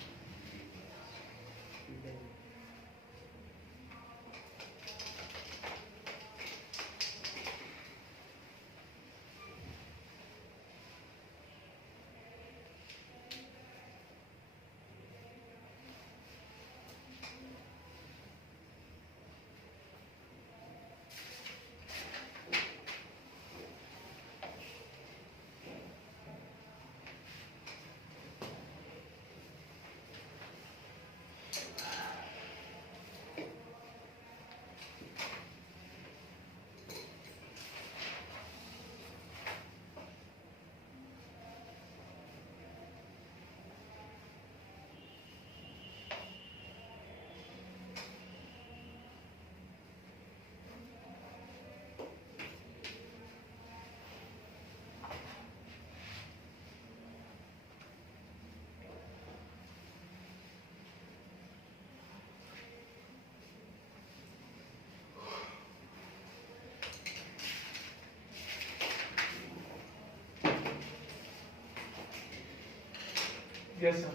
Yes, sir.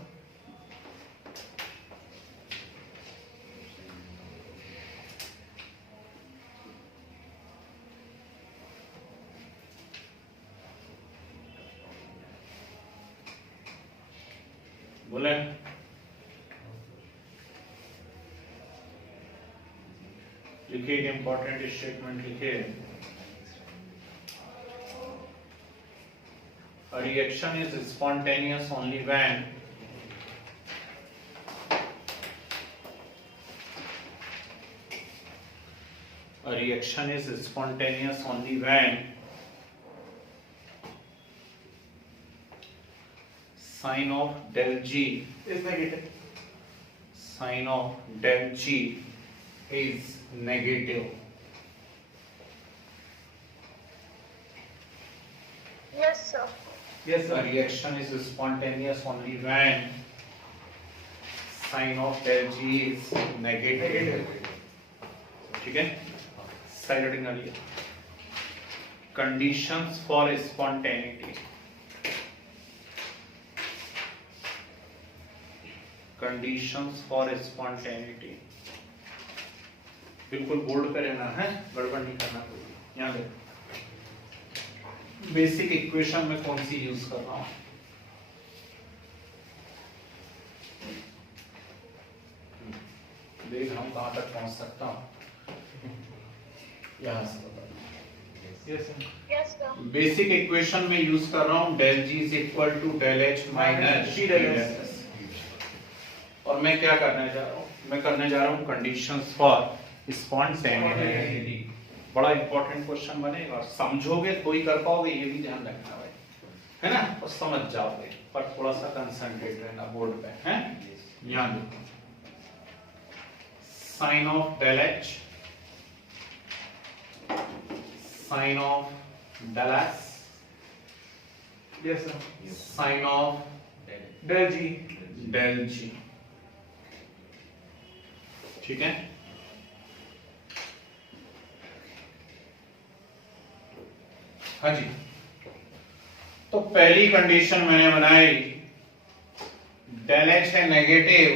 बोले लिखिए, एक इंपॉर्टेंट स्टेटमेंट लिखिए, a reaction is spontaneous only when sign of del G Is negative. sign of del G is negative। Yes, sir. Yes, A sir. reaction is spontaneous only when sign of del G is negative। ठीक है, side कर लिया। Conditions for spontaneity, conditions for spontaneity बिल्कुल bold पे रहना है, गड़बड़ नहीं करना कोई। यहाँ देखो बेसिक इक्वेशन में कौन सी यूज कर रहा हूं, देख हम कहां तक पहुंच सकता हूं, यहां से बता। Yes, sir. Yes, sir. Basic equation में यूज कर रहा हूं del G is equal to del H minus T del S। और मैं क्या करने जा रहा हूं, मैं करने जा रहा हूं कंडीशंस फॉर स्पॉन्टेनिटी। बड़ा इंपॉर्टेंट क्वेश्चन बनेगा, और समझोगे तो ही कर पाओगे, ये भी ध्यान रखना भाई, है ना, तो समझ जाओगे, पर थोड़ा सा कंसंट्रेट रहना बोर्ड पे, हैं। यहाँ देखो, sign of del H, sign of del S, yes sir, sign of del G, del G, ठीक है। हाँ जी, तो पहली कंडीशन मैंने बनाई, डेल एच है नेगेटिव,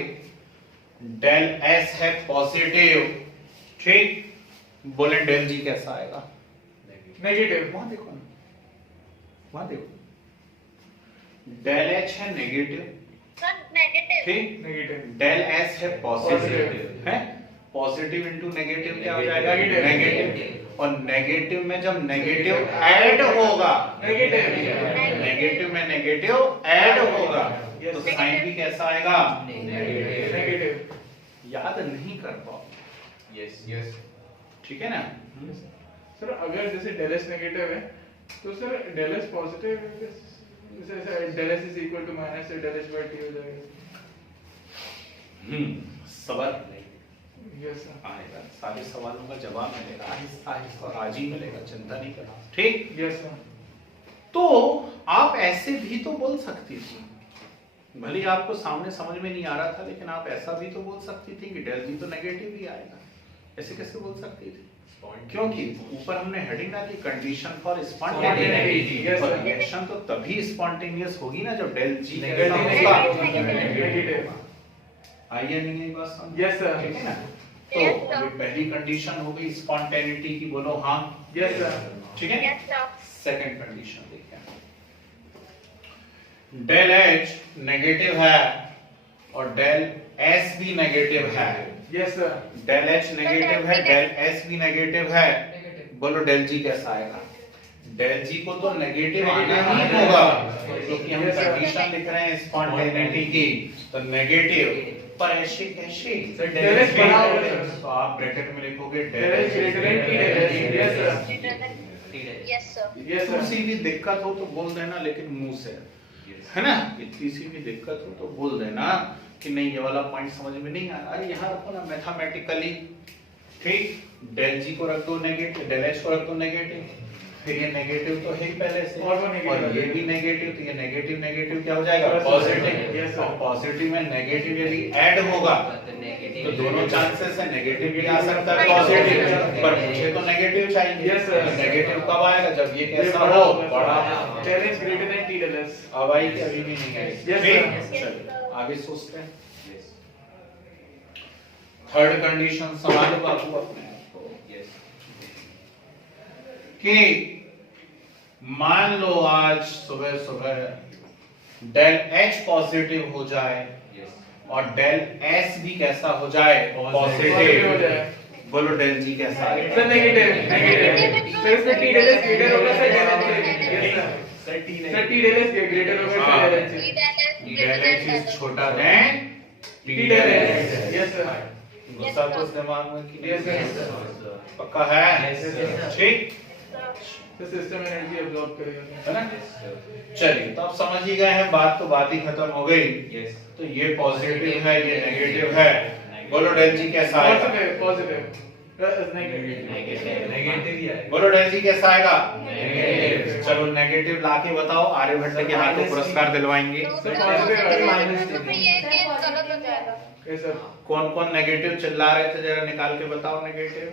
डेल एस है पॉजिटिव, ठीक। बोले डेल जी कैसा आएगा? नेगेटिव, वहां देखो ना, वहां देखो, डेल एच है नेगेटिव, सर नेगेटिव। ठीक, नेगेटिव, डेल एस है पॉजिटिव, Positive. है, पॉजिटिव इंटू नेगेटिव क्या हो जाएगा? Negative. नेगेटिव। और नेगेटिव में जब नेगेटिव ऐड होगा, नेगेटिव, नेगेटिव में नेगेटिव ऐड होगा, Yes. तो साइन भी कैसा आएगा? नेगेटिव, याद नहीं कर पाओ, Yes, yes. ठीक है ना। सर अगर जैसे डेल एस नेगेटिव है तो सर डेल एस पॉजिटिव है, जैसे del S is equal to minus del S by T हो जाएगा। सवाल यस सर, आएगा, सारे सवालों का जवाब मिलेगा आहिस्ता आहिस्ता, और आज ही मिलेगा, चिंता नहीं करना, ठीक। यस सर, तो आप ऐसे भी तो बोल सकती थी, भले आपको सामने समझ में नहीं आ रहा था, लेकिन आप ऐसा भी तो बोल सकती थी कि डेल जी तो नेगेटिव ही आएगा। ऐसे कैसे बोल सकती थी? क्योंकि ऊपर हमने हेडिंग डाली condition for spontaneity, Yes, sir. Reaction तो तभी स्पॉन्टेनियस होगी ना जब डेल जी Negative नेगेटिव, आइए नहीं है बात समझ? यस सर, ठीक है ना। तो Yes, sir. अभी पहली कंडीशन हो गई स्पॉन्टेनिटी की, बोलो हाँ, यस सर, ठीक है। Yes sir. सेकंड कंडीशन देखिए, डेल एच नेगेटिव है और डेल एस भी नेगेटिव है, yes sir, del H negative है, डेल एस भी नेगेटिव है, बोलो डेल जी कैसा आएगा? डेल जी को तो नेगेटिव आना ही होगा, क्योंकि हम Yes, sir. कंडीशन लिख रहे हैं स्पॉन्टेनिटी की, तो नेगेटिव, पर ऐसे कैसे? डेल एस बड़ा होगा सर, तो आप ब्रैकेट में लिखोगे del S greater than T del S, yes sir, yes sir. Yes थोड़ी सर, सी भी दिक्कत हो तो बोल देना, लेकिन मुंह से, है ना, इतनी सी भी दिक्कत हो तो बोल देना कि नहीं ये वाला पॉइंट समझ में नहीं आ रहा, अरे यहाँ रखो ना मैथमेटिकली, ठीक। डेल जी को रख दो नेगेटिव, डेल एच को रख दो नेगेटिव, फिर ये नेगेटिव तो है ही पहले से, और वो negative और आ ये जाएगा। भी नेगेटिव, तो ये नेगेटिव नेगेटिव क्या हो जाएगा? Yes, sir. Positive. Yes, sir. और पॉजिटिव में नेगेटिव यदि ऐड होगा तो दोनों चांसेस है, नेगेटिव भी आ सकता है, पॉजिटिव, पर मुझे तो नेगेटिव चाहिए। Yes, sir. नेगेटिव कब आएगा? जब ये ये कैसा बड़ा हो, होगा, बड़ा। Del S greater than T del S, अब आई कि अभी भी नहीं आई? Yes, ठीक? sir. चलिए, आगे सोचते हैं। थर्ड कंडीशन संभालो बाबू अपने आप को, कि मान लो आज सुबह सुबह डेल एच पॉजिटिव हो जाए और डेल एस भी कैसा हो जाए? पॉजिटिव हो पॉजिटिव। जाए, बोलो डेल जी कैसा आएगा? सर नेगेटिव, नेगेटिव, सर इसमें टी डेल एस ग्रेटर होगा sir del H, yes sir, sir T del S greater होगा sir del H, del H is छोटा than T del S, yes sir, गुस्सा तो उस दिमाग में कि यस सर, पक्का है? ठीक तो सिस्टम एनर्जी अब्सॉर्ब करेगा, है ना। चलिए, तो आप समझ ही गए हैं, बात तो बात ही खत्म हो गई। तो ये पॉजिटिव है, ये नेगेटिव है, बोलो डेल जी कैसा आएगा? पॉजिटिव, पॉजिटिव, नेगेटिव, बोलो डेल जी कैसा आएगा? नेगेटिव। चलो नेगेटिव लाके बताओ, आर्यभट्ट के हाथों पुरस्कार दिलवाएंगे। सर पॉजिटिव तो ये केस गलत हो जाएगा। यस सर, कौन कौन नेगेटिव चिल्ला रहे थे, जरा निकाल के बताओ नेगेटिव।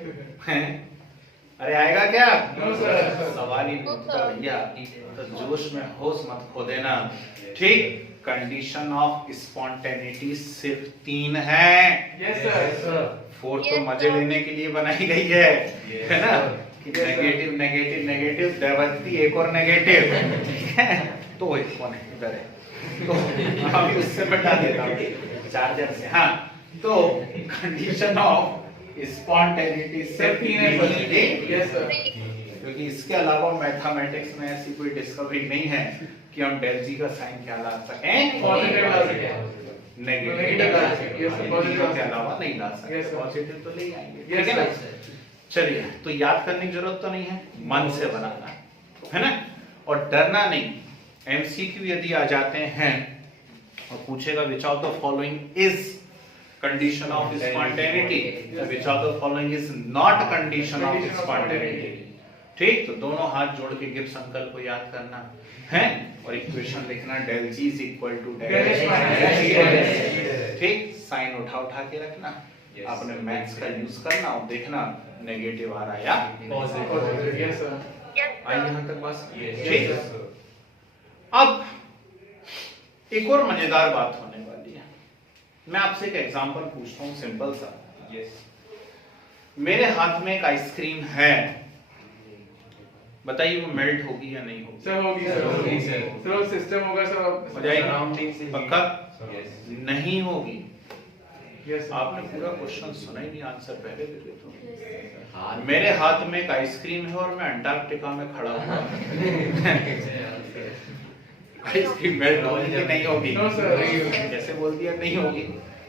अरे आएगा क्या? नो सर, सवाल ही नहीं उठता भैया, तो जोश में होश मत खो देना, ठीक। कंडीशन ऑफ स्पॉन्टेनिटी सिर्फ 3 है, यस सर, 4 तो मजे लेने के लिए बनाई गई है ना, कि नेगेटिव नेगेटिव नेगेटिव, देवती एक और नेगेटिव, ठीक है। तो वही कौन है इधर है, तो अभी उससे बता देता हूँ चार्जर से। हाँ, तो कंडीशन ऑफ स्पॉन्टेनिटी सिर्फ 3 है, यस सर, क्योंकि इसके अलावा मैथमेटिक्स में ऐसी कोई डिस्कवरी नहीं है कि हम डेल जी का साइन क्या ला सकें, पॉजिटिव ला सके, Negative डाल सकते हैं, yes, sir, positive नेगेटिव के अलावा नहीं डाल सकते, Yes, sir. पॉजिटिव तो ले आएंगे, Yes, ठीक है ना? sir. चलिए, तो याद करने की जरूरत तो नहीं है, मन से बनाना है ना? और डरना नहीं। एमसीक्यू यदि आ जाते हैं और पूछेगा विच of the following is condition of spontaneity, which of the following is not condition of spontaneity, ठीक? तो दोनों हाथ जोड़ के गिब्स अंकल को याद करना है और इक्वेशन लिखना del G is equal to del H, ठीक? साइन उठा के रखना, अपने मैथ्स का यूज करना और देखना नेगेटिव आ रहा है या Positive, yes, sir. Yes, आई sir. यहाँ तक बस Yes, ठीक। sir. अब एक और मजेदार बात होने वाली है। मैं आपसे एक एग्जांपल पूछता हूँ सिंपल सा। Yes. मेरे हाथ में एक आइसक्रीम है, बताइए वो मेल्ट होगी या नहीं होगी? सर होगी सर, होगी, सर. सर वो सिस्टम होगा सर, हो जाएगी? Surrounding से पक्का? Yes. नहीं होगी। यस आपने पूरा क्वेश्चन सुना ही नहीं, आंसर पहले दे देता हूँ। हाँ. मेरे हाथ में एक आइसक्रीम है और मैं अंटार्कटिका में खड़ा हुआ आइसक्रीम मेल्ट होगी कि नहीं होगी? नो सर, नहीं होगी। कैसे बोल दिया नहीं होगी?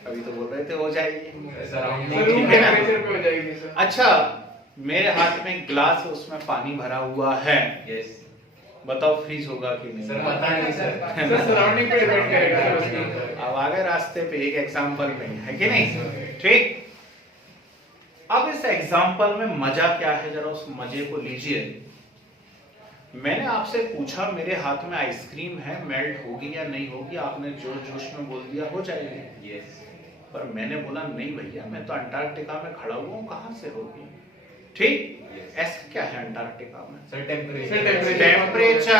अभी तो बोल रहे थे हो जाएगी। Surrounding सर रूम ठीक है ना? टेम्परेचर पे हो जाएगी सर। अच्छा, मेरे हाथ में एक ग्लास है, उसमें पानी भरा हुआ है, Yes. बताओ फ्रीज होगा कि नहीं? सर पता नहीं सर. सर सराउंडिंग पे डिपेंड करेगा सर उसकी। अब आगे रास्ते पे एक एग्जांपल में है कि नहीं, ठीक? अब इस एग्जांपल में मजा क्या है, जरा उस मजे को लीजिए। मैंने आपसे पूछा मेरे हाथ में आइसक्रीम है, मेल्ट होगी या नहीं होगी? आपने जोश जोश में बोल दिया हो जाएगी। Yes. पर मैंने बोला नहीं भैया, मैं तो अंटार्कटिका में खड़ा हुआ हूँ, कहाँ से होगी? ठीक? Yes. ऐसा क्या है अंटार्कटिका में? Sir temperature. Sir, temperature. Temperature.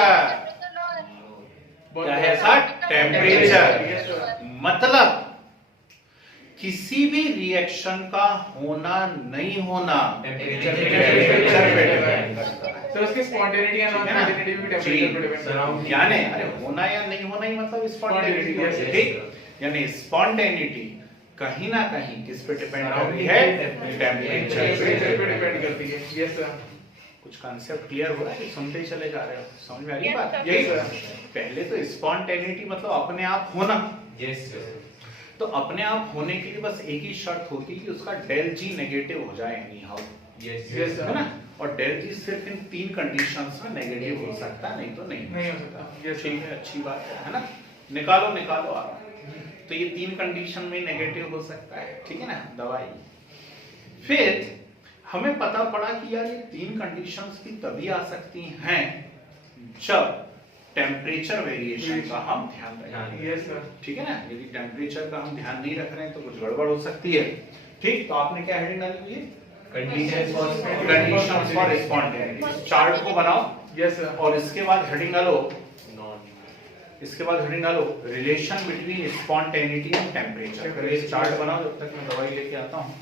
बहुत क्या है बहुत- सर? टेम्परेचर। Yes, sir. मतलब किसी भी रिएक्शन का होना नहीं होना Temperature टेम्परेचर पे डिपेंड करता है। सर उसकी स्पॉन्टेनिटी या नॉन ठीक है ना? स्पॉन्टेनिटी भी जी। टेम्परेचर पे डिपेंड करता है। Surrounding. यानी अरे होना या नहीं होना ही मतलब स्पॉन्टेनिटी, Spontaneity, yes, ठीक? यानी स्पॉन्टेनिटी कहीं ना कहीं किस पे डिपेंड करती है? टेम्परेचर टेम्परेचर पे पे। डिपेंड करती है। Yes sir. कुछ कंसेप्ट क्लियर हो रहा है कि सुनते ही चले जा रहे हो? समझ में आ रही Yes, बात? sir. Yes, ठीक? sir. पहले तो स्पॉन्टेनिटी मतलब अपने आप होना, Yes sir. तो अपने आप होने के लिए बस एक ही शर्त होती है कि उसका डेल जी नेगेटिव हो जाए any how, Yes. Yes, sir. है ना? और डेल जी सिर्फ इन तीन कंडीशंस में नेगेटिव हो सकता है, नहीं तो नहीं नहीं हो सकता। Yes, sir. ठीक है, अच्छी बात है ना? निकालो निकालो आप। तो ये तीन कंडीशन में नेगेटिव हो सकता है, ठीक है ना? दवाई फिर हमें पता पड़ा कि यार ये तीन कंडीशंस भी तभी आ सकती हैं जब टेम्परेचर वेरिएशन का हम ध्यान रखें, यस सर। ठीक है ना? यदि टेम्परेचर का हम ध्यान नहीं रख रहे हैं तो कुछ गड़बड़ हो सकती है, ठीक? तो आपने क्या हेडिंग डाली हुई है? Conditions for conditions for spontaneity. Chart को बनाओ यस सर। और इसके बाद हेडिंग डालो, non. इसके बाद हेडिंग डालो relation between spontaneity and temperature. फिर ये चार्ट बनाओ जब तक मैं दवाई लेके आता हूँ।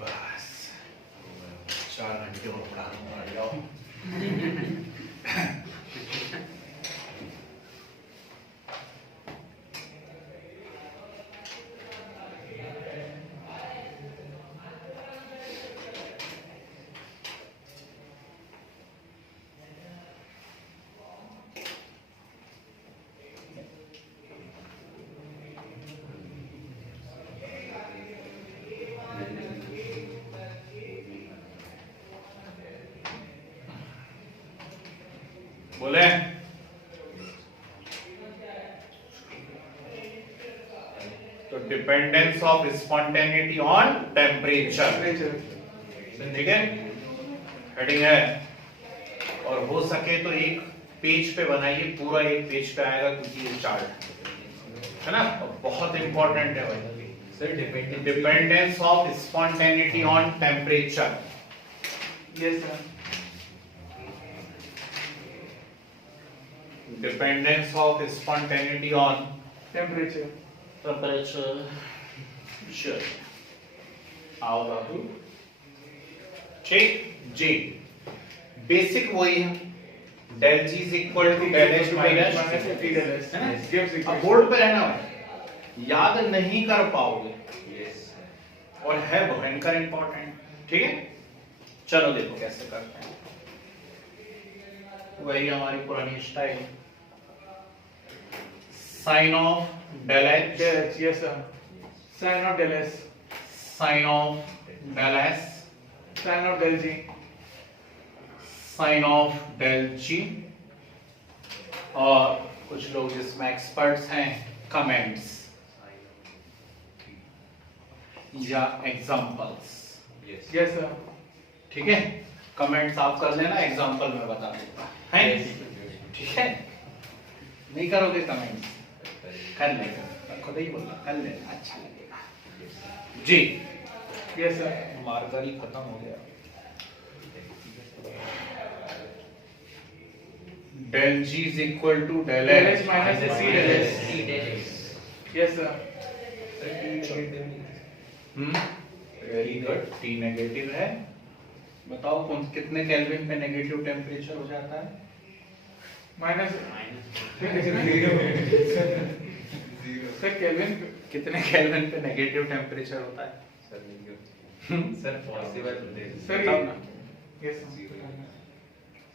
बस 4 घंटे और पढ़ाना पड़ जाओ। बोले तो dependence of spontaneity on temperature, temperature. ठीक है? हेडिंग है और हो सके तो एक पेज पे बनाइए, पूरा एक पेज पे आएगा क्योंकि ये चार्ट है ना, बहुत इंपॉर्टेंट है भाई। Sir, dependent. Dependence of spontaneity on temperature. Yes, sir. Dependence of spontaneity on Temperature. Temperature. चल आओ बाबू, ठीक जी। बेसिक वही है, del G is equal to del H minus T del S. है ना? Gives अब equation. बोर्ड पे रहना भाई, याद नहीं कर पाओगे Yes. और है भयंकर इंपॉर्टेंट, ठीक है। चलो देखो कैसे करते हैं, वही हमारी पुरानी style, sign of del H, Del H. Yes, sir. Sin of del S. Sign of del S, Sin of del G. Sign of del G, और कुछ लोग जिसमें एक्सपर्ट्स हैं कमेंट्स या एग्जांपल्स, Yes. Yes, sir. ठीक है। Comments आप कर लेना, एग्जांपल मैं बता दूंगा, है ठीक है। नहीं करोगे कमेंट्स, कर लेगा, खुद ही बोलना कर लेना, अच्छा लगेगा जी। Yes, sir. मार्कर ही खत्म हो गया। Del G is equal to del Del H H minus C del S. T del S. Yes, sir. Sir, T negative. Very good. T negative है, बताओ कौन कितने केल्विन पे नेगेटिव टेम्परेचर हो जाता है? Minus. Sir, Kelvin. कितने kelvin पे नेगेटिव टेम्परेचर होता है? Sir, sir, possible. Sir, बताओ ना। Yes, sir.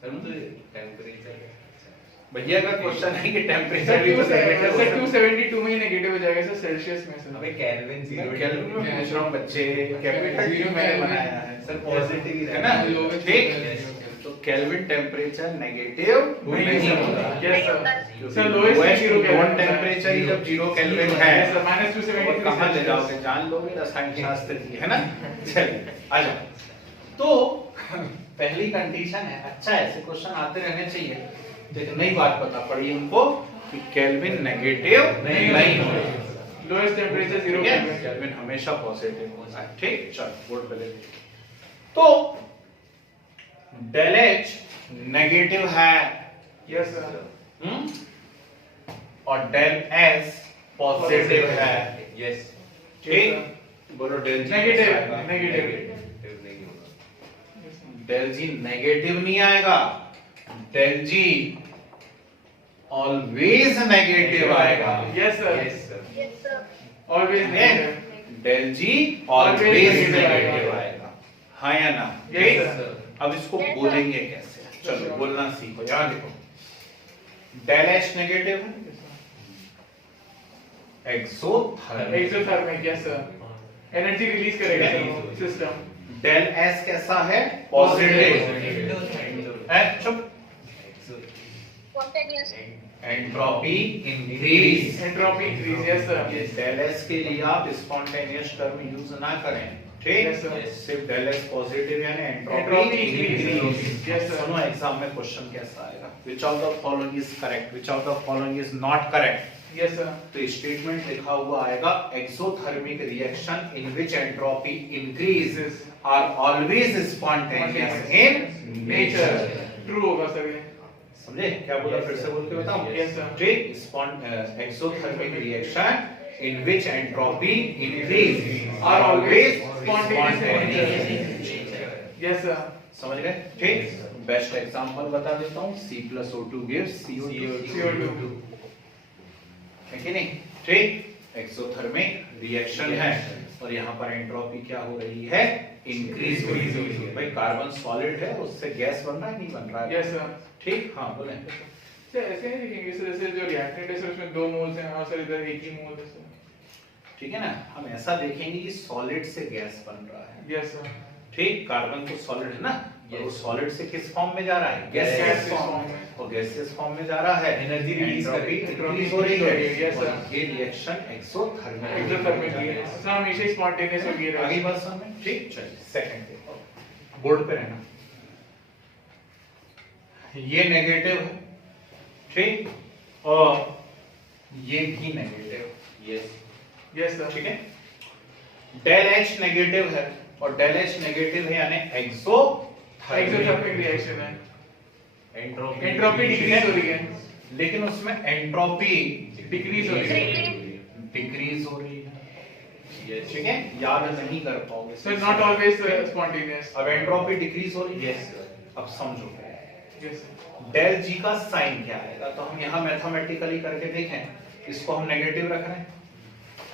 Sir, मतलब temperature. भैया का क्वेश्चन है कि Sir, टेम्परेचर भी तो नेगेटिव sir, 272 में ही नेगेटिव हो जाएगा सर, सेल्सियस में सर. अबे Kelvin zero. केल्विन में पूछ रहा हूँ बच्चे, कैपिटल टी मैंने बनाया है Sir, positive ही है ना, रहेगा. ठीक। Yes. तो केल्विन टेम्परेचर नेगेटिव नहीं होगा। Yes, sir. क्योंकि Sir, lowest lowest zero known Kelvin temperature ही जब 0 केल्विन है, Yes, sir. Minus और 273 कहाँ ले Celsius. जाओगे, जान लोगे रसायन शास्त्र की, है ना। चलिए आ जाओ। तो पहली कंडीशन है, अच्छा ऐसे क्वेश्चन आते रहने चाहिए, लेकिन नई बात पता पड़ी हमको कि केल्विन नेगेटिव नहीं होगा। Lowest temperature 0 ठीक है, Kelvin. केल्विन हमेशा पॉजिटिव होता है, ठीक। चल बोर्ड पे ले लीजिए। तो डेल एच नेगेटिव है, Yes, sir. और डेल एस पॉजिटिव है, Yes. ठीक। बोलो डेल जी Negative. कैसा आएगा? Negative. Negative नहीं होगा. Yes, sir. Del G negative नहीं आएगा, डेल जी ऑलवेज नेगेटिव आएगा। Yes, sir. Yes, sir. Yes, sir. Always negative. Del G Always always negative negative आएगा। आएगा, हाँ या ना? Yes, ठीक? sir. अब इसको Yes, sir. बोलेंगे कैसे? चलो बोलना सीखो, यहाँ देखो। डेल एच नेगेटिव है, exothermic. Exothermic, yes, sir. Energy release करेगा Yes. sir, system. Del S कैसा है? पॉजिटिव। चुप। Spontaneous. Entropy increase. Entropy increase, yes, sir. Del S के लिए आप स्पॉन्टेनियस टर्म यूज ना करें, ठीक। Yes, sir. सिर्फ डेल एस पॉजिटिव यानी Entropy entropy increase. Increase. Yes, sir. सुनो एग्जाम में क्वेश्चन कैसा आएगा? Which of the following is correct, which of the following is not correct? Yes, sir. तो स्टेटमेंट लिखा हुआ आएगा, exothermic reaction in which entropy increases are always spontaneous in Nature. Nature. True होगा sir ये. समझे क्या बोला? फिर से बोल के बताऊं? Yes, sir. ठीक। Exothermic reaction in which entropy increase Are are always always spontaneous in nature. Yes, sir. समझ गए? ठीक। बेस्ट एग्जांपल बता देता हूं, C+O2 gives CO2, CO2. है कि नहीं? ठीक। एक्सोथर्मिक रिएक्शन है और यहाँ पर एंट्रोपी क्या हो रही है? इंक्रीज हो रही है। भाई कार्बन सॉलिड है, उससे गैस बन रहा है नहीं बन रहा है? Yes, sir. ठीक। हाँ बोले। सर ऐसे नहीं लिखेंगे सर, जैसे जो रिएक्टेंट है सर उसमें 2 मोल्स हैं और सर इधर 1 ही मोल है सर. ठीक है ना, हम ऐसा देखेंगे कि सॉलिड से गैस बन रहा है, Yes, sir. ठीक। कार्बन तो सॉलिड है ना, और वो सॉलिड से किस फॉर्म में जा रहा है? Gaseous गैसियस form फॉर्म में. और गैसियस फॉर्म में जा रहा है, Energy release एंट्रोपी करेगा. इंक्रीज हो रही है। Yes, sir. और ये रिएक्शन एक्सोथर्मिक Exothermic है. सर हमेशा ही spontaneous होगी ये आगे reaction. बात समझ में? ठीक। चलिए सेकंड देखो, बोर्ड पे रहना। ये नेगेटिव है, ठीक, और ये भी नेगेटिव, यस सर, ठीक है। डेल एच नेगेटिव है और डेल एच नेगेटिव है यानी एक्सोथर्मिक रिएक्शन है, एंट्रोपी एंट्रोपी डिक्रीज हो रही है, लेकिन उसमें एंट्रोपी डिक्रीज हो रही है, डिक्रीज हो रही है, ठीक है, याद नहीं कर पाओगे। सो नॉट ऑलवेज स्पॉन्टेनियस, अब एंट्रोपी डिक्रीज हो रही है, यस अब समझो यस सर, डेल जी का साइन क्या आएगा, तो हम यहाँ मैथमेटिकली करके देखें, इसको हम नेगेटिव रख रहे हैं,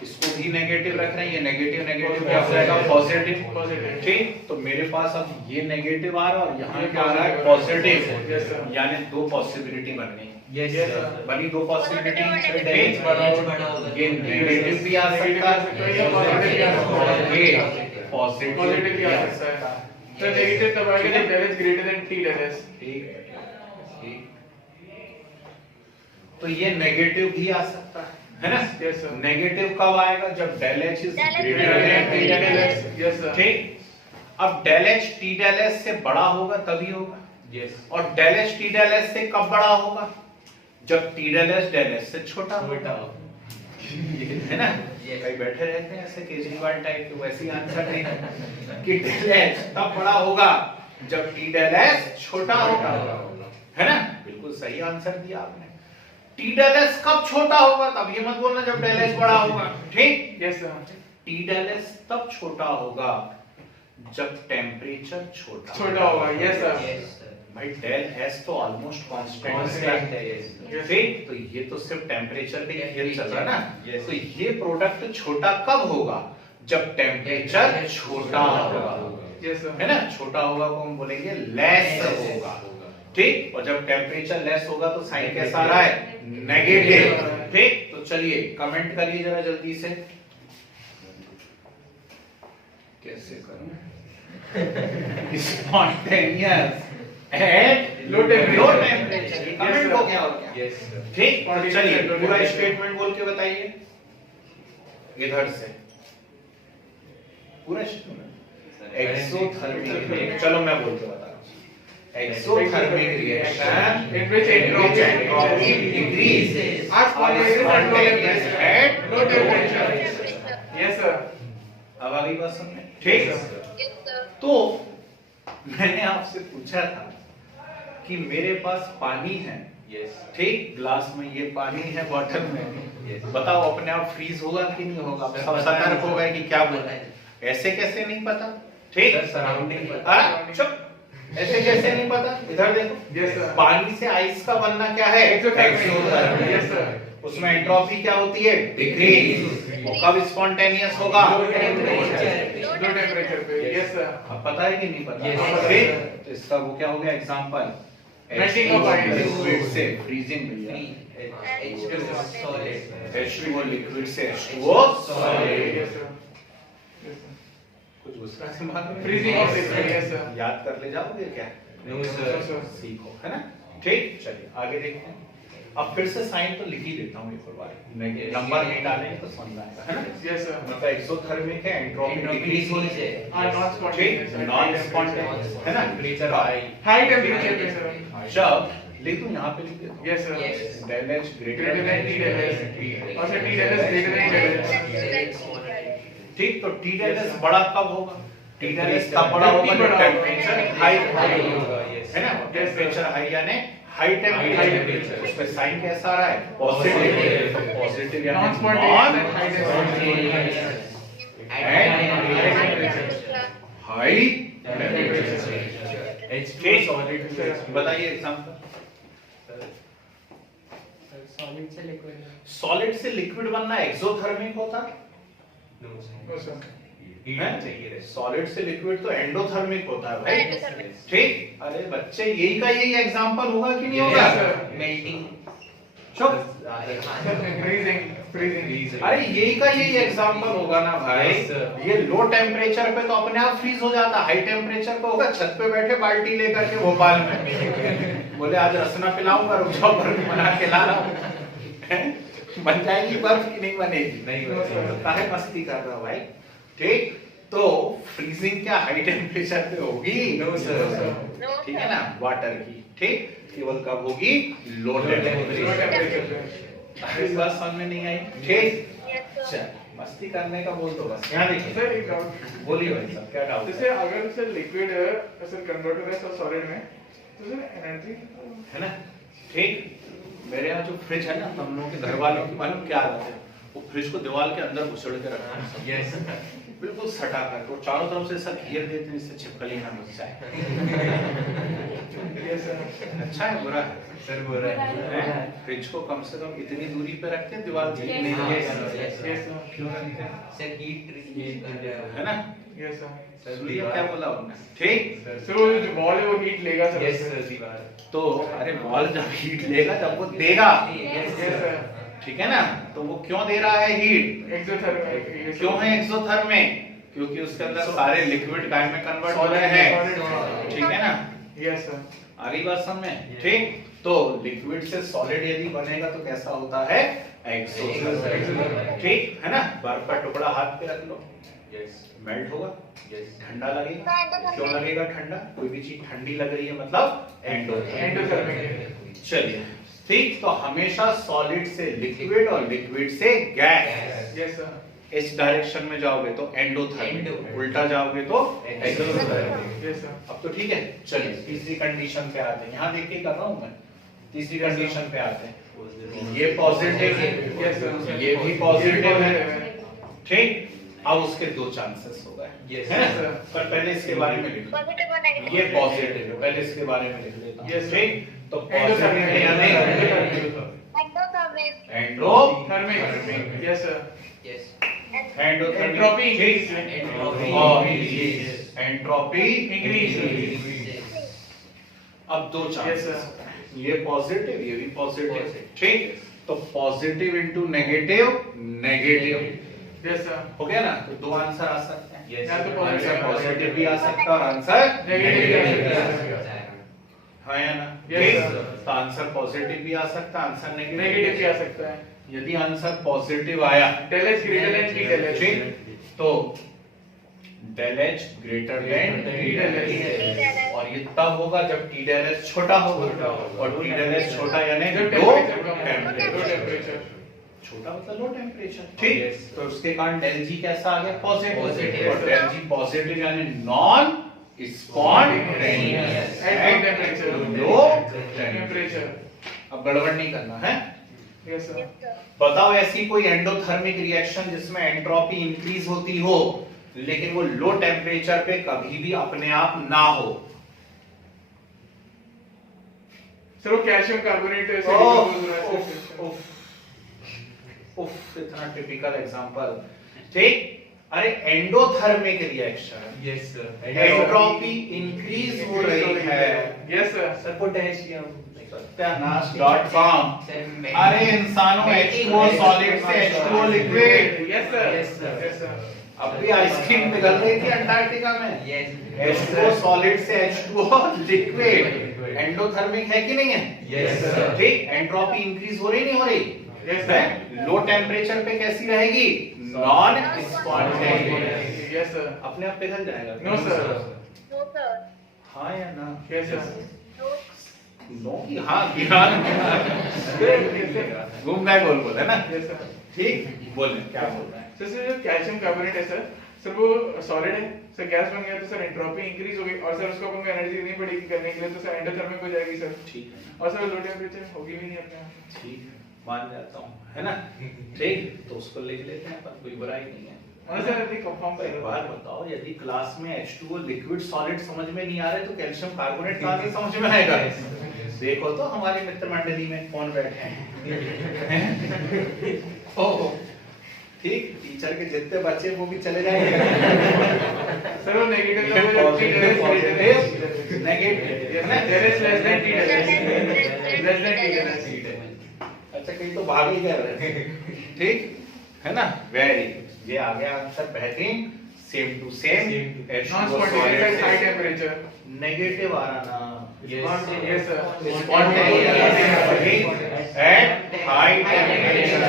इसको भी नेगेटिव रख रहे हैं, ये नेगेटिव नेगेटिव क्या हो जाएगा, पॉजिटिव, पॉजिटिव, ठीक। तो मेरे पास अब ये नेगेटिव आ रहा है और यहाँ क्या आ रहा है, पॉजिटिव, यस सर, यानी दो पॉसिबिलिटी बन गई, यस सर बनी दो पॉसिबिलिटी, Positive ये नेगेटिव भी आ सकता है, ये पॉजिटिव पॉजिटिव भी आ सकता है। तो नेगेटिव तब आएगा जब del is greater than T del S, ठीक, तो ये नेगेटिव भी आ सकता है ना, यस सर, नेगेटिव कब आएगा, जब del H is Del H greater than T del S, yes sir, ठीक। अब del H T del S से बड़ा होगा तभी होगा, यस और del H T del S से कब बड़ा होगा, जब टी डेल एस से छोटा होगा, है ना। कई बैठे रहते हैं ऐसे केजरीवाल टाइप के, वैसे ही आंसर नहीं कि डेल एच तब बड़ा होगा जब टी डेल एस छोटा होगा, है ना, बिल्कुल सही आंसर दिया आपने। टी डेल एस कब छोटा होगा, तब ये मत बोलना जब डेल एच बड़ा होगा, ठीक। Yes sir, T del S तब छोटा होगा जब टेम्परेचर छोटा होगा, यस सर, भाई डेल एस तो ऑलमोस्ट कांस्टेंट कांस्टेंट है, है, यस ठीक। तो ये तो सिर्फ टेम्परेचर पे खेल चल रहा है ना, Yes. तो ये प्रोडक्ट छोटा कब होगा, जब टेम्परेचर छोटा होगा, यस सर, है ना। छोटा होगा को हम बोलेंगे लेस होगा, ठीक। और जब टेम्परेचर लेस होगा तो साइन कैसा आ रहा है, नेगेटिव, ठीक। तो चलिए कमेंट करिए जरा जल्दी से, कैसे करूं spontaneous at low temperature, comment हो गया, हो गया, यस सर ठीक। तो चलिए लो पूरा temperature। स्टेटमेंट बोल के बताइए इधर से, पूरा एक्सोथर्मिक, चलो मैं बोल के बता रहा हूं, exothermic reaction in which entropy decreases as spontaneous at low temperature, yes sir, अब आगे बात समझे, ठीक। Yes, sir. तो मैंने आपसे पूछा था कि मेरे पास पानी है, यस ठीक, ग्लास में ये पानी है, बॉटल में, Yes. बताओ अपने आप फ्रीज होगा कि नहीं होगा, सर, सब पता है। सतर्क हो गए कि क्या बोल रहे हैं, ऐसे कैसे नहीं पता, ठीक। सर सराउंडिंग चुप, ऐसे कैसे नहीं पता, इधर देखो, यस सर, पानी से आइस का बनना क्या है, एक्सोथर्मिक, यस सर, उसमें एंट्रोपी क्या होती है, डिक्रीज, वो कब स्पॉन्टेनियस होगा, लो टेम्परेचर पे, यस सर, अब पता है कि नहीं पता, Yes. ठीक। तो इसका वो क्या हो गया example, Melting of ice. Liquid से फ्रीजिंग भैया, सॉलिड H2O लिक्विड से H2O solid, yes sir, yes sir, कुछ दूसरा दिमाग में freezing of liquid, yes sir, याद कर ले जाओगे क्या, नो यस सर सर, सीखो, है ना, ठीक। चलिए आगे देखते हैं, अब फिर से साइन तो लिख ही देता हूँ एक और बार, नंबर नहीं डालेंगे तो समझ आएगा, है ना। यस सर, मतलब एक्सोथर्मिक है, एंट्रोपी डिक्रीज होनी चाहिए, नॉन स्पॉन्टेनियस, नॉन स्पॉन्टेनियस, है ना। टेम्परेचर हाई हाई टेम्परेचर पे सर, जब लिख दूं यहाँ पे लिख देता हूँ, yes sir, del H greater than T del S, और sir T del S greater than del S, ठीक। तो टी डेल एस बड़ा कब होगा, टी डेल एस तब बड़ा होगा जब टेम्परेचर हाई होगा, yes. है ना, टेम्परेचर हाई यानी हाई temperature. टेम्परेचर, उस पे साइन कैसा आ रहा है, पॉजिटिव, पॉजिटिव यानी non spontaneous, high temperature, high H2O solid बताइए एग्जांपल, सॉलिड से लिक्विड बनना एक्सोथर्मिक होता है, नो नो सर, हीट हैं? चाहिए रहता सॉलिड से लिक्विड तो एंडोथर्मिक होता है भाई, Endothermic. ठीक। अरे बच्चे यही का यही एग्जांपल होगा कि नहीं होगा, Yes, sir. मेल्टिंग चुप, फ्रीजिंग, फ्रीजिंग, अरे यही का यही एग्जांपल होगा ना भाई, Yes, sir. ये लो टेम्परेचर पे तो अपने आप फ्रीज हो जाता, हाई टेम्परेचर पे होगा, छत पे बैठे बाल्टी लेकर के भोपाल में बोले आज रसना पिलाऊंगा, रुक जाओ बर्फ बना के ला रहा हूं, बन जाएगी बर्फ की नहीं बनेगी, नहीं No, sir. बनेगी। काहे मस्ती कर रहा भाई, ठीक। तो फ्रीजिंग क्या हाई टेम्परेचर पे होगी, नो सर ठीक है ना, वाटर की, ठीक, केवल कब होगी, लो Low टेम्परेचर, लो टेम्परेचर पे, इस बात समझ में नहीं आई? ठीक, Yes, sir. चल मस्ती करने का बोल दो बस। यहाँ देखिए, सर एक डाउट, बोलिए भाई साहब क्या डाउट जैसे अगर सर लिक्विड सर कन्वर्ट हो रहा है सर सॉलिड में, तो सर एनर्जी है ना? ठीक, मेरे यहाँ जो फ्रिज है ना, हम लोगों के घर वालों की मालूम क्या आदत है, वो फ्रिज को दीवार के अंदर घुसड़ के रखते हैं, यस बिल्कुल सटा कर, वो चारों तरफ से सब घेर देते हैं, इससे छिपकली ना घुस जाए। यस सर, अच्छा है बुरा है? सर बोल रहा है फ्रिज को कम से कम इतनी दूरी पे रखते हैं दीवार से, नहीं हाँ, yes, yes, यस सर, क्यों नहीं सर हीट रिलीज कर रहा है ना? यस सर, सुनिए क्या बोला उन्होंने, ठीक? सर वो जो बॉल है वो हीट लेगा सर, यस सर दीवार तो अरे बॉल जब हीट लेगा तब वो देगा, यस सर, ठीक है ना? तो वो क्यों दे रहा है हीट? एक्सोथर्मिक क्यों है एक्सोथर्मिक? क्योंकि उसके अंदर सारे लिक्विड काय में कन्वर्ट हो रहे हैं, ठीक है ना? यस सर, आ रही बात समझ में? ठीक, तो लिक्विड से सॉलिड यदि बनेगा तो कैसा होता है? एक्सोथर्मिक, ठीक है ना? बर्फ का टुकड़ा हाथ पे रख लो, यस मेल्ट होगा, यस ठंडा लगेगा, क्यों लगेगा ठंडा? कोई भी चीज ठंडी लग रही है मतलब एंडोथर्मिक, चलिए ठीक, तो हमेशा सॉलिड से लिक्विड और लिक्विड से गैस, यस सर, इस डायरेक्शन में जाओगे तो एंडोथर्मिक, उल्टा जाओगे तो एक्सोथर्मिक। यस सर, अब तो ठीक है, चलिए तीसरी कंडीशन पे आते हैं, यहाँ देख के कर रहा हूँ मैं, तीसरी कंडीशन पे आते हैं, ये पॉजिटिव है, यस सर, ये भी पॉजिटिव है, ठीक? अब उसके दो चांसेस हो गए, Yes, है ना? sir. पर पहले इसके बारे में लिख लो, Positive or negative? ये पॉजिटिव है, पहले इसके बारे में लिख लेता हूँ, Yes, sir. ठीक? तो पॉजिटिव है या नहीं? Endothermic. Endothermic, yes sir, yes endothermic, entropy ठीक? और एंट्रोपी इंक्रीज, अब दो Yes, चांसेस sir. होते हैं, ये पॉजिटिव ये भी पॉजिटिव, Positive. ठीक? तो positive into negative, negative yes sir, हो गया ना? तो दो आंसर आ सकते हैं, यस या तो आंसर पॉजिटिव भी आ सकता है और आंसर नेगेटिव भी आ सकता है। हाँ या ना? Yes, ठीक? sir. तो आंसर पॉजिटिव भी आ सकता है, आंसर नेगेटिव नेगेटिव भी आ सकता है, यदि आंसर पॉजिटिव आया, del H greater than T del H, ठीक? तो del H greater than T del H. और ये तब होगा जब टी डेल एच छोटा होगा, और टी डेल एच छोटा यानी जब लो टेम्परेचर कम है, लो टेम्परेचर, टेम्परेचर, छोटा मतलब लो टेम्परेचर, ठीक? Yes. तो उसके कारण डेल जी कैसा आ गया? Positive, Positive. और डेल जी पॉजिटिव यानी non spontaneous At low temperature. Low temperature. Temperature, अब गड़बड़ नहीं करना है। Yes sir, Yes, sir. बताओ ऐसी कोई एंडोथर्मिक रिएक्शन जिसमें एंट्रोपी इंक्रीज होती हो लेकिन वो लो टेम्परेचर पे कभी भी अपने आप ना हो। सर वो कैल्शियम कार्बोनेट से उफ, इतना टिपिकल एग्जांपल, ठीक? अरे endothermic reaction, yes sir entropy increase हो रही है। यस सर, सर पोटेशियम सत्यानाश.com, अरे इंसानों H2O सॉलिड से H2O liquid, yes sir, Yes, sir. Yes sir, अब भी आइसक्रीम पिघल रही थी अंटार्कटिका में, यस H2O सॉलिड से H2O लिक्विड, एंडोथर्मिक है कि नहीं है? यस सर ठीक, एंट्रोपी इंक्रीज हो रही नहीं हो रही? यस सर, लो टेम्परेचर पे कैसी रहेगी? नॉन स्पॉन्टेनियस, यस सर, अपने आप पिघल जाएगा। No sir, No, sir. हाँ या ना? Yes sir, No. नो की हाँ की हाँ, घूम गए गोल गोल, है ना? यस सर, ठीक, बोले क्या बोल रहे हैं? सर जो कैल्शियम कार्बोनेट है सर वो सॉलिड है सर, गैस बन गया तो सर एंट्रोपी इंक्रीज हो गई और सर उसको अपन को एनर्जी देनी पड़ेगी करने के लिए, तो सर एंडोथर्मिक हो जाएगी सर, ठीक है, और सर लो टेम्परेचर होगी भी नहीं अपने आप। ठीक है, मान जाता हूँ, है ना? ठीक, तो उसको लिख लेते हैं, पर कोई बुराई नहीं है। हाँ सर, यदि कंफर्म एक बार बताओ, यदि क्लास में H2O लिक्विड सॉलिड समझ में नहीं आ रहे तो कैल्शियम कार्बोनेट कहाँ से समझ में आएगा? देखो तो हमारे मित्र मंडली में कौन बैठे हैं। ओहो, ठीक, टीचर के जितने बच्चे वो भी चले जाएंगे। सर वो नेगेटिव हो जाती है, negative, yes sir, there is less than T less than T, अच्छा कहीं तो भाग ही गए रहे। ठीक है ना? वेरी, ये आ गया आंसर बेहतरीन, same to same, non spontaneous at high temperature, negative आ रहा ना? Yes sir, spontaneous at high temperature,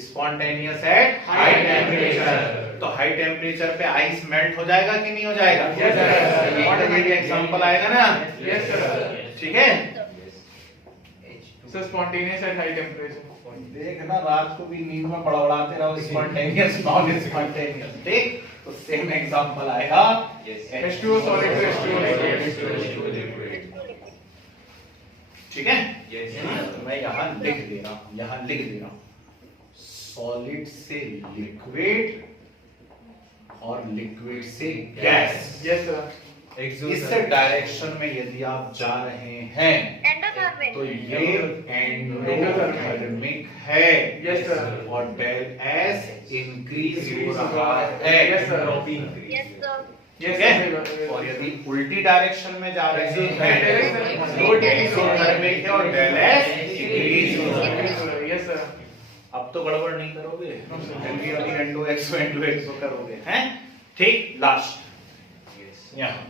spontaneous at high temperature. तो हाई टेम्परेचर पे आइस मेल्ट हो जाएगा कि नहीं हो जाएगा? Yes, sir. ये एग्जांपल आएगा ना? यस सर, ठीक है? Sir spontaneous at high temperature, देखना रात को भी नींद में बड़बड़ाते रहो स्पॉन्टेनियस नॉन स्पॉन्टेनियस, ठीक? तो सेम एग्जांपल आएगा H2O solid to H2O liquid. ठीक है? Yes. तो मैं यहाँ लिख दे रहा हूँ, यहाँ लिख दे रहा हूँ सॉलिड से लिक्विड और लिक्विड से गैस। Yes sir. इस डायरेक्शन में यदि आप जा रहे हैं एंडोथर्मिक तो ये एंडोथर्मिक है। Yes sir. और डेल एस इंक्रीज हो रहा है। Yes sir. Yes sir Yes ठीक है? sir. और यदि उल्टी डायरेक्शन में जा रहे हैं Exothermic. तो एक्सोथर्मिक है और डेल एस इंक्रीज हो रहा है। Yes sir. अब तो गड़बड़ नहीं करोगे, जल्दी अभी एंडो एक्सो करोगे, हैं? ठीक, लास्ट यहाँ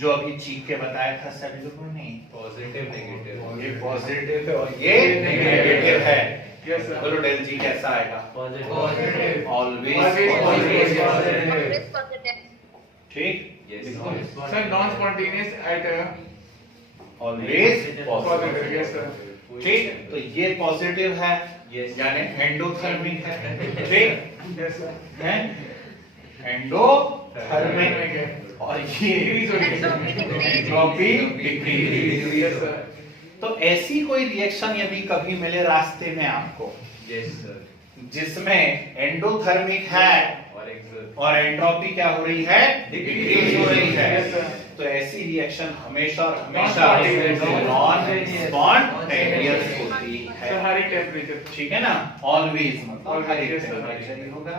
जो अभी चीख के बताया था सभी लोगों ने, पॉजिटिव नेगेटिव ये पॉजिटिव है और ये नेगेटिव है। Yes sir. बोलो डेल जी कैसा आएगा? Positive always Always positive. positive. Always positive ठीक, Sir, non-spontaneous at always positive. Positive. Yes sir. ठीक, तो ये पॉजिटिव है Yes. यानी एंडोथर्मिक है। ठीक Yes sir. है, एंडोथर्मिक है। और ये Increase हो रही है. Entropy decrease entropy decrease. Yes sir. तो ऐसी कोई रिएक्शन यदि कभी मिले रास्ते में आपको यस सर जिसमें एंडोथर्मिक है और एक्सो और एंट्रोपी क्या हो रही है? डिक्रीज हो रही है। Yes sir. तो ऐसी रिएक्शन हमेशा और हमेशा Non-spontaneous. नॉन स्पॉन्टेनियस होती Sir, है। high temperature. ठीक है ना? ऑलवेज मतलब Always, हर एक yes, sir. टेम्परेचर ही होगा।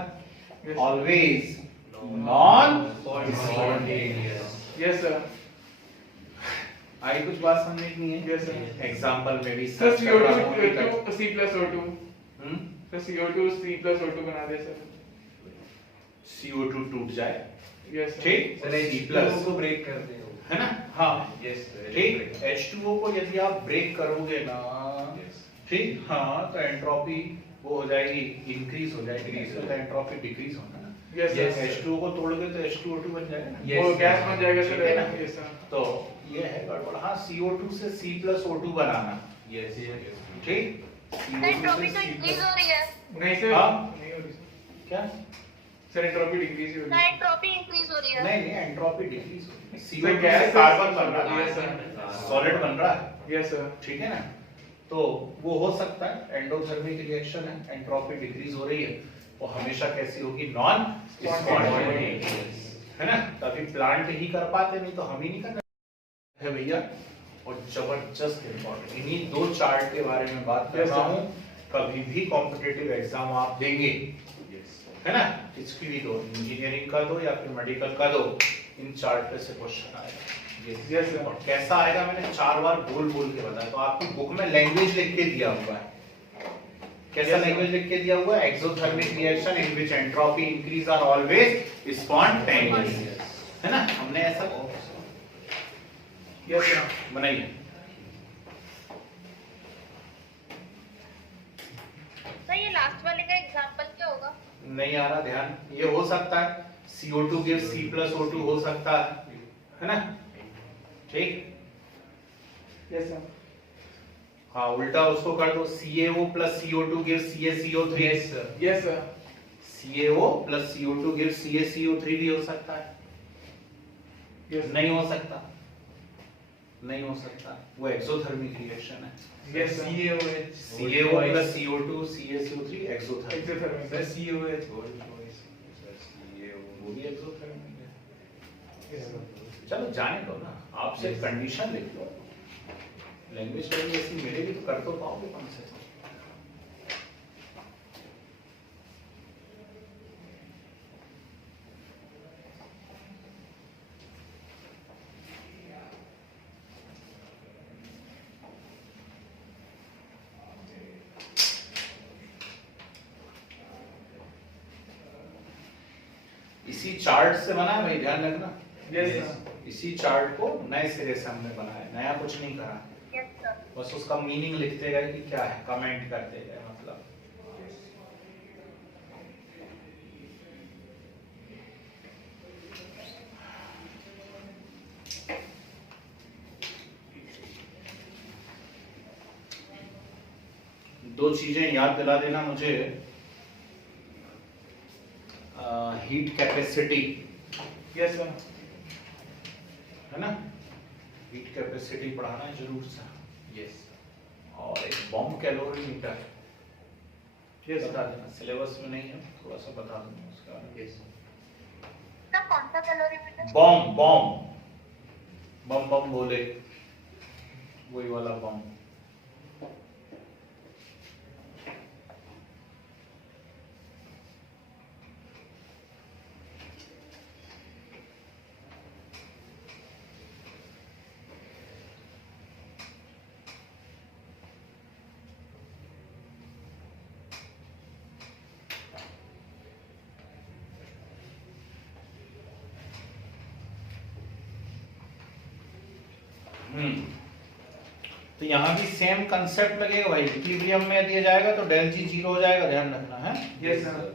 Yes. Always non spontaneous Yes sir. आई कुछ बात समझ नहीं है? Yes sir. एग्जांपल में भी Sir, सर्च कर रहा हूं अभी CO2 तक। to C plus O2. Hmm? Sir, CO2 C plus O2 बना दे sir. CO2 टूट जाए, Yes sir. ठीक? सर C H2O को ब्रेक करते हो है ना? हाँ, यस ठीक। H2O को यदि आप ब्रेक करोगे ना, ठीक, हाँ, तो एंट्रोपी वो हो जाएगी, इंक्रीज हो जाएगी, तो एंट्रोपी डिक्रीज होना ना। Yes sir. Yes, sir. H2O को तोड़ोगे तो H2O2 बन जाएगा ना। Yes, वो sir. गैस बन जाएगा ठीक sir. है ना? Yes sir. तो ये है गड़बड़। हाँ, CO2 से C plus O2 बनाना, यस ठीक? एंट्रोपी तो इंक्रीज हो रही है नहीं sir. हाँ? नहीं हो रही sir. क्या? Sir, entropy decrease हो रही है. एंट्रोपी इंक्रीज हो रही है नहीं नहीं, एंट्रोपी डिक्रीज हो रही है। Sir, CO2 gas से से कार्बन बन रहा Yes sir. है, सॉलिड बन रहा है, Yes sir. ठीक है ना? तो वो हो सकता है एंडोथर्मिक रिएक्शन है, एंट्रोपी डिक्रीज हो रही है, वो हमेशा कैसी होगी? नॉन स्पॉन्टेनियस, है ना? तभी प्लांट ही कर पाते, नहीं तो हम ही नहीं कर है भैया। और जबरदस्त इंपॉर्टेंट इन्हीं दो चार्ट के बारे में बात कर Yes, रहा sir. हूँ। कभी भी कॉम्पिटिटिव एग्जाम आप देंगे, है ना, इसकी भी दो, इंजीनियरिंग का दो या फिर मेडिकल का दो, इन चार्ट पे से क्वेश्चन आएगा। Yes sir. और कैसा आएगा मैंने 4 बार बोल बोल के बताया। तो आपकी बुक में लैंग्वेज लिख के दिया हुआ है, कैसा Yes, sir. लैंग्वेज लिख के दिया हुआ है? Exothermic reaction in which entropy increase are always spontaneous, है ना? हमने ऐसा Yes sir. बनाइए। सर ये लास्ट वाले का एग्जांपल क्या होगा नहीं आ रहा ध्यान? ये हो सकता है CO2 gives C plus O2 हो सकता है ना? ठीक, Yes sir. हाँ, उल्टा उसको कर दो, CaO plus CO2 gives CaCO3। Yes sir Yes sir. CaO plus CO2 gives CaCO3 भी हो सकता है। Yes. नहीं हो सकता, नहीं हो सकता, वो एक्सोथर्मिक रिएक्शन है। Yes sir. CaO plus CO2 CaCO3 exothermic, Exothermic. Sir COH whole choice वो भी एक्सोथर्मिक है। Yes sir. चलो जाने दो ना, आप सिर्फ कंडीशन लिख लो, लैंग्वेज कभी ऐसी मिलेगी तो कर तो पाओगे कौन से। इसी चार्ट से बना है भाई, ध्यान रखना। Yes sir. इसी चार्ट को नए सिरे से हमने बनाया, नया कुछ नहीं करा, यस सर बस उसका मीनिंग लिखते गए कि क्या है, कमेंट करते गए मतलब। दो चीजें याद दिला देना मुझे, हीट कैपेसिटी यस सर। है ना, हीट कैपेसिटी पढ़ाना है जरूर सा, Yes. और एक बॉम्ब कैलोरीमीटर यस बता देना, सिलेबस में नहीं है, थोड़ा सा बता दूंगा उसका। Yes. सर कौन सा कैलोरीमीटर? बॉम्ब बॉम्ब बम बम बोले, वही वाला बॉम्ब। तो यहाँ भी सेम कंसेप्ट लगेगा भाई, इक्विलिब्रियम में दिया जाएगा तो डेल जी 0 हो जाएगा, ध्यान रखना है। Yes sir.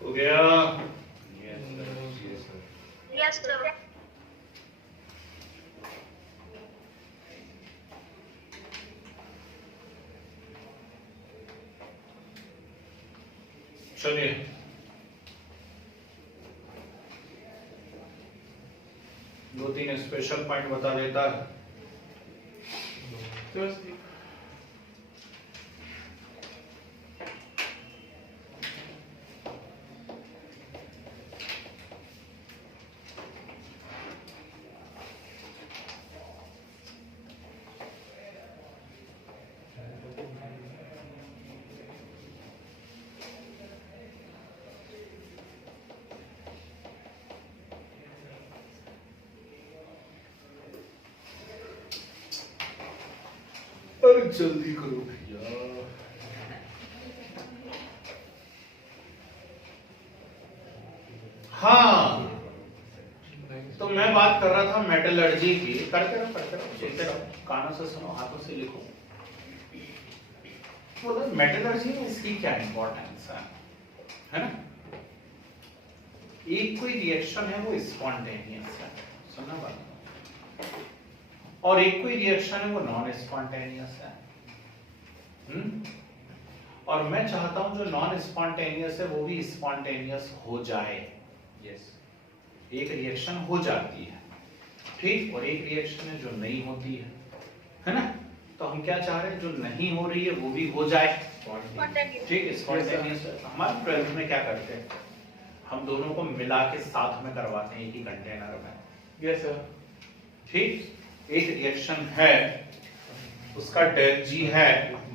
हो गया। Yes, sir. Yes, sir. Yes sir. चलिए दो तीन स्पेशल पॉइंट बता देता है। तो अरे जल्दी करो भैया। हाँ, तो मैं बात कर रहा था मेटलर्जी की। करते रहो सुनते रहो, कानों से सुनो, हाथों से लिखो। बोलो मेटलर्जी में इसकी क्या इंपॉर्टेंस है ना? एक कोई रिएक्शन है वो स्पॉन्टेनियस है, सुनना बात, और एक कोई रिएक्शन है वो नॉन स्पॉन्टेनियस है। और मैं चाहता हूं जो नॉन स्पॉन्टेनियस है वो भी स्पॉन्टेनियस हो जाए। Yes. एक रिएक्शन हो जाती है, ठीक, और एक रिएक्शन है जो नहीं होती है ना? तो हम क्या चाह रहे हैं, जो नहीं हो रही है वो भी हो जाए, Spontaneous. ठीक है, स्पॉन्टेनियस। हमारे 12th में क्या करते हैं, हम दोनों को मिला के साथ में करवाते हैं एक ही कंटेनर में, यस सर। ठीक। एक रिएक्शन है, उसका डेल जी है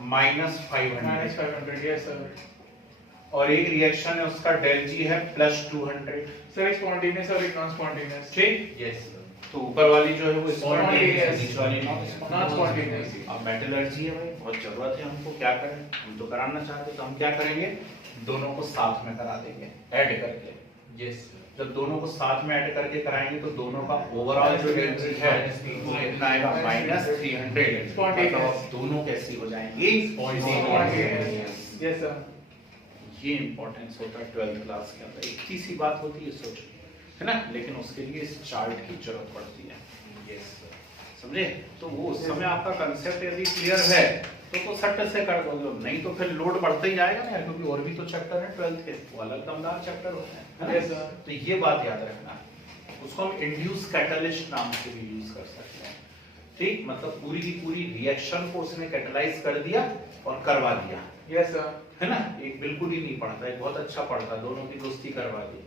-500, -500, यस सर। और एक रिएक्शन है उसका डेल जी है +200, सर एक स्पॉन्टेनियस और एक नॉन स्पॉन्टेनियस। ठीक। Yes sir. तो ऊपर वाली जो है वो Spontaneous. स्पॉन्टेनियस, नीचे वाली नॉन नॉन स्पॉन्टेनियस। अब मेटलर्जी है भाई, बहुत जरूरत है हमको, क्या करें, हम तो कराना चाहते हैं, तो हम क्या करेंगे, दोनों को साथ में करा देंगे ऐड करके। Yes sir. जब दोनों को साथ में ऐड करके कराएंगे तो दोनों का ओवरऑल जो एनर्जी है वो कितना आएगा, -300। Spontaneous. मतलब दोनों कैसी हो जाएंगी, Spontaneous. Yes sir. ये इंपॉर्टेंस होता है 12th क्लास के अंदर। एक सी बात होती है, सोचो, है ना, लेकिन उसके लिए इस चार्ट की जरूरत पड़ती है, यस सर। समझे? तो वो उस समय आपका कंसेप्ट यदि क्लियर है तो सट से कर दोगे, नहीं तो फिर लोड बढ़ता ही जाएगा ना, क्योंकि और भी तो चैप्टर है 12th के, वो अलग दमदार चैप्टर होते हैं, है Yes, ना? sir. तो ये बात याद रखना, उसको हम इंड्यूस कैटलिस्ट नाम से भी यूज कर सकते हैं, ठीक। मतलब पूरी की पूरी रिएक्शन को उसने कैटलाइज कर दिया और करवा दिया, यस सर। है ना। एक बिल्कुल ही नहीं पढ़ता, एक बहुत अच्छा पढ़ता, दोनों की दोस्ती करवा दी,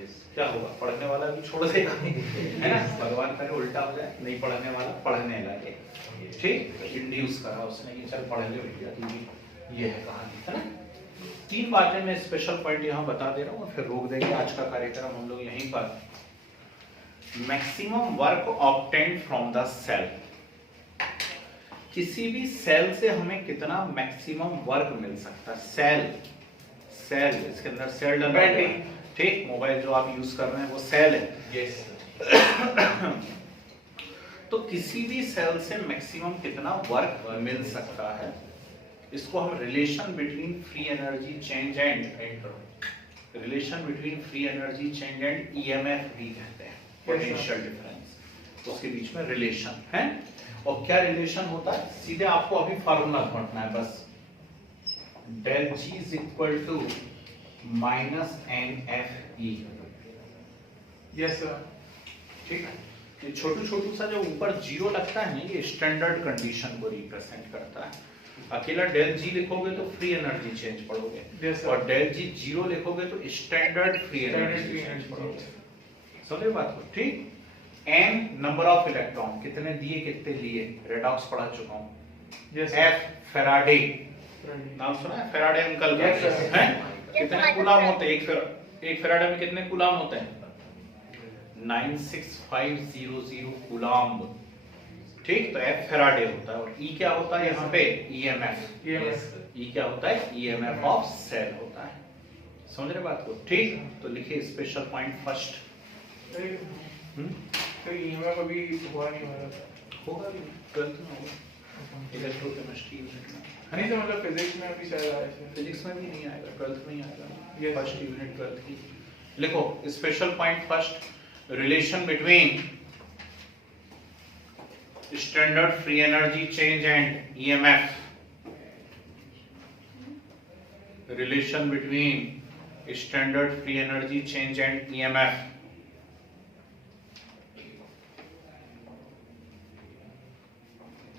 यस। क्या होगा, पढ़ने वाला भी छोड़ देगा, है ना, भगवान करे उल्टा हो जाए, नहीं पढ़ने वाला पढ़ने लगे, ठीक। इंड्यूस करा उसने कि चल पढ़ ले भैया, ये है कहानी, है ना। 3 बातें मैं स्पेशल पॉइंट यहाँ बता दे रहा हूँ, फिर रोक देंगे आज का कार्यक्रम हम लोग यहीं पर। Maximum work obtained from the cell, किसी भी सेल से हमें कितना मैक्सिमम वर्क मिल सकता है, सेल इसके अंदर सेल डला है, ठीक। मोबाइल जो आप यूज कर रहे हैं वो सेल है, यस सर। तो किसी भी सेल से मैक्सिमम कितना वर्क मिल सकता है, इसको हम relation between free energy change and EMF भी कहते हैं, पोटेंशियल डिफरेंस, उसके बीच में रिलेशन है। और क्या रिलेशन होता है, सीधे आपको अभी फार्मूला पढ़ना है बस, del G is equal to -NFE, yes sir. ठीक है। ये छोटू सा जो ऊपर जीरो लगता है ना, ये स्टैंडर्ड कंडीशन को रिप्रेजेंट करता है। अकेला डेल जी लिखोगे तो फ्री एनर्जी चेंज पढ़ोगे, Yes, sir. और डेल जी जीरो लिखोगे तो स्टैंडर्ड फ्री एनर्जी चेंज पढ़ोगे, समझे बात को, ठीक। n नंबर ऑफ इलेक्ट्रॉन, कितने दिए कितने लिए, रेडॉक्स पढ़ा चुका हूँ। Yes F Faraday, sir. नाम सुना है फैराडे अंकल का, Yes, sir. हैं? कितने कूलाम होते हैं, एक फैराडे में कितने कूलाम होते हैं, 96500 कूलाम, ठीक। तो F फैराडे होता है, और E क्या होता है यहाँ पे, EMF, यस E क्या होता है, EMF ऑफ सेल होता है, समझ रहे बात को, ठीक। तो लिखिए स्पेशल पॉइंट फर्स्ट, तो ईएमएफ अभी हुआ नहीं हमारा। होगा भी 12th में होगा, इलेक्ट्रोकेमिस्ट्री यूनिट में, नहीं तो मतलब फिजिक्स में अभी शायद आया है। फिजिक्स में भी नहीं आएगा, 12th में ही आएगा, Yes. फर्स्ट यूनिट 12th की। लिखो special point first, relation between standard free energy change and EMF, relation between standard free energy change and EMF,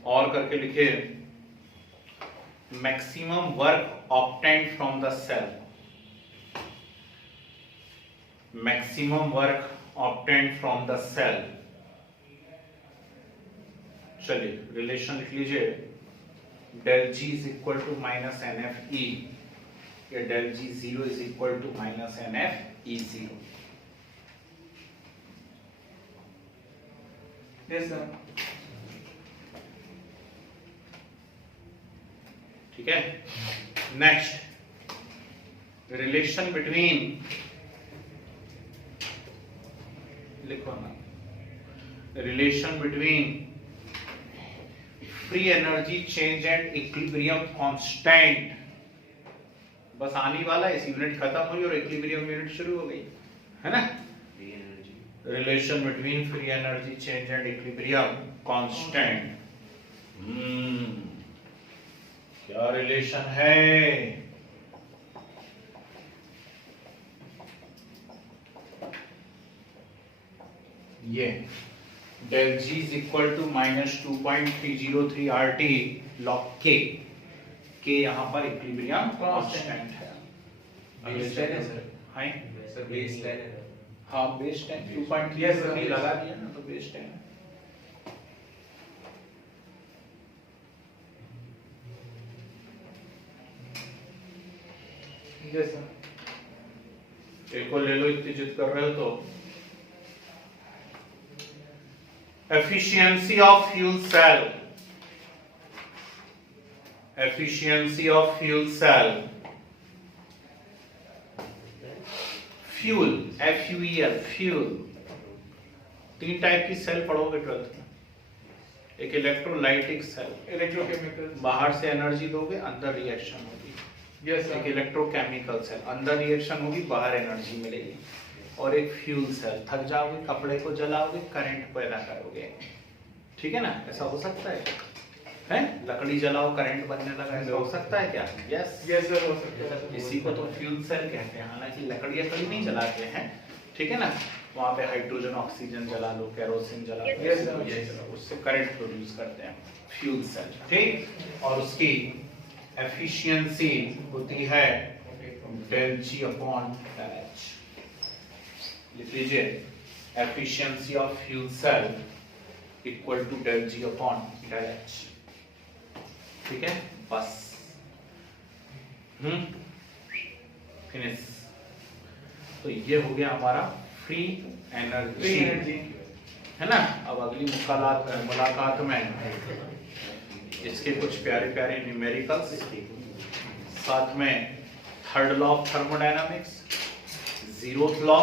और करके लिखे maximum work obtained from the cell, maximum work obtained from the cell. चलिए relation लिख लीजिए, del G is equal to -NFE, या del G zero is equal to -NFE0, yes sir. ठीक है। Next, relation between, लिखो ना, relation between free energy change and equilibrium constant, बस आने वाला है, इस यूनिट खत्म हुई और इक्विलिब्रियम यूनिट शुरू हो गई, है ना। Free energy, relation between free energy change and equilibrium constant, क्या रिलेशन है, ये del G is equal to minus 2.303 RT log K. K यहाँ पर इक्विलिब्रियम कांस्टेंट है। बेस 10 है सर। हाँ सर बेस 10 है। हाँ बेस 10 2.3 Yes, sir. लगा दिया ना तो बेस 10 है। Yes sir. एक को ले लो, इतनी जिद कर रहे हो तो efficiency of fuel cell, efficiency of fuel cell, fuel FUEL fuel, तीन टाइप की सेल पढ़ोगे 12th में। एक इलेक्ट्रोलाइटिक सेल, इलेक्ट्रोकेमिकल। बाहर से एनर्जी दोगे अंदर रिएक्शन होगी। यस एक सर। इलेक्ट्रोकेमिकल सेल, अंदर रिएक्शन होगी बाहर एनर्जी मिलेगी। और एक फ्यूल सेल, थक जाओगे कपड़े को जलाओगे करंट पैदा करोगे। ठीक है ना, ऐसा हो सकता है लकड़ी जलाओ करंट बनने लगा, ऐसा हो सकता है क्या? यस यस सर, हो सकता है। इसी को तो फ्यूल सेल कहते हैं। हालांकि लकड़ी नहीं जलाते हैं, ठीक है ना, वहाँ पे हाइड्रोजन ऑक्सीजन जला लो, केरोसिन जला लो, Yes, ऐसे sir. कुछ जला लो, उससे करंट प्रोड्यूस करते हैं फ्यूल सेल। ठीक, और उसकी एफिशिएंसी होती है del G upon del H। लिख लीजिए, efficiency of fuel cell equal to del G upon del H। ठीक है, बस फिनिश। तो ये हो गया हमारा फ्री फ्री एनर्जी, एनर्जी। है ना। अब अगली मुलाकात में इसके कुछ प्यारे प्यारे न्यूमेरिकल्स, साथ में third law of thermodynamics, zeroth law,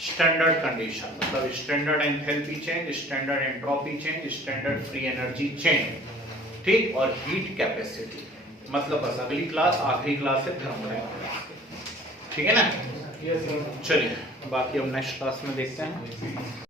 standard condition मतलब standard enthalpy change, standard entropy change, standard free energy change. ठीक, और हीट कैपेसिटी। मतलब बस अगली क्लास, आखिरी क्लास है थर्मोडायनामिक्स। ठीक है ना। Yes sir. चलिए बाकी हम नेक्स्ट क्लास में देखते हैं।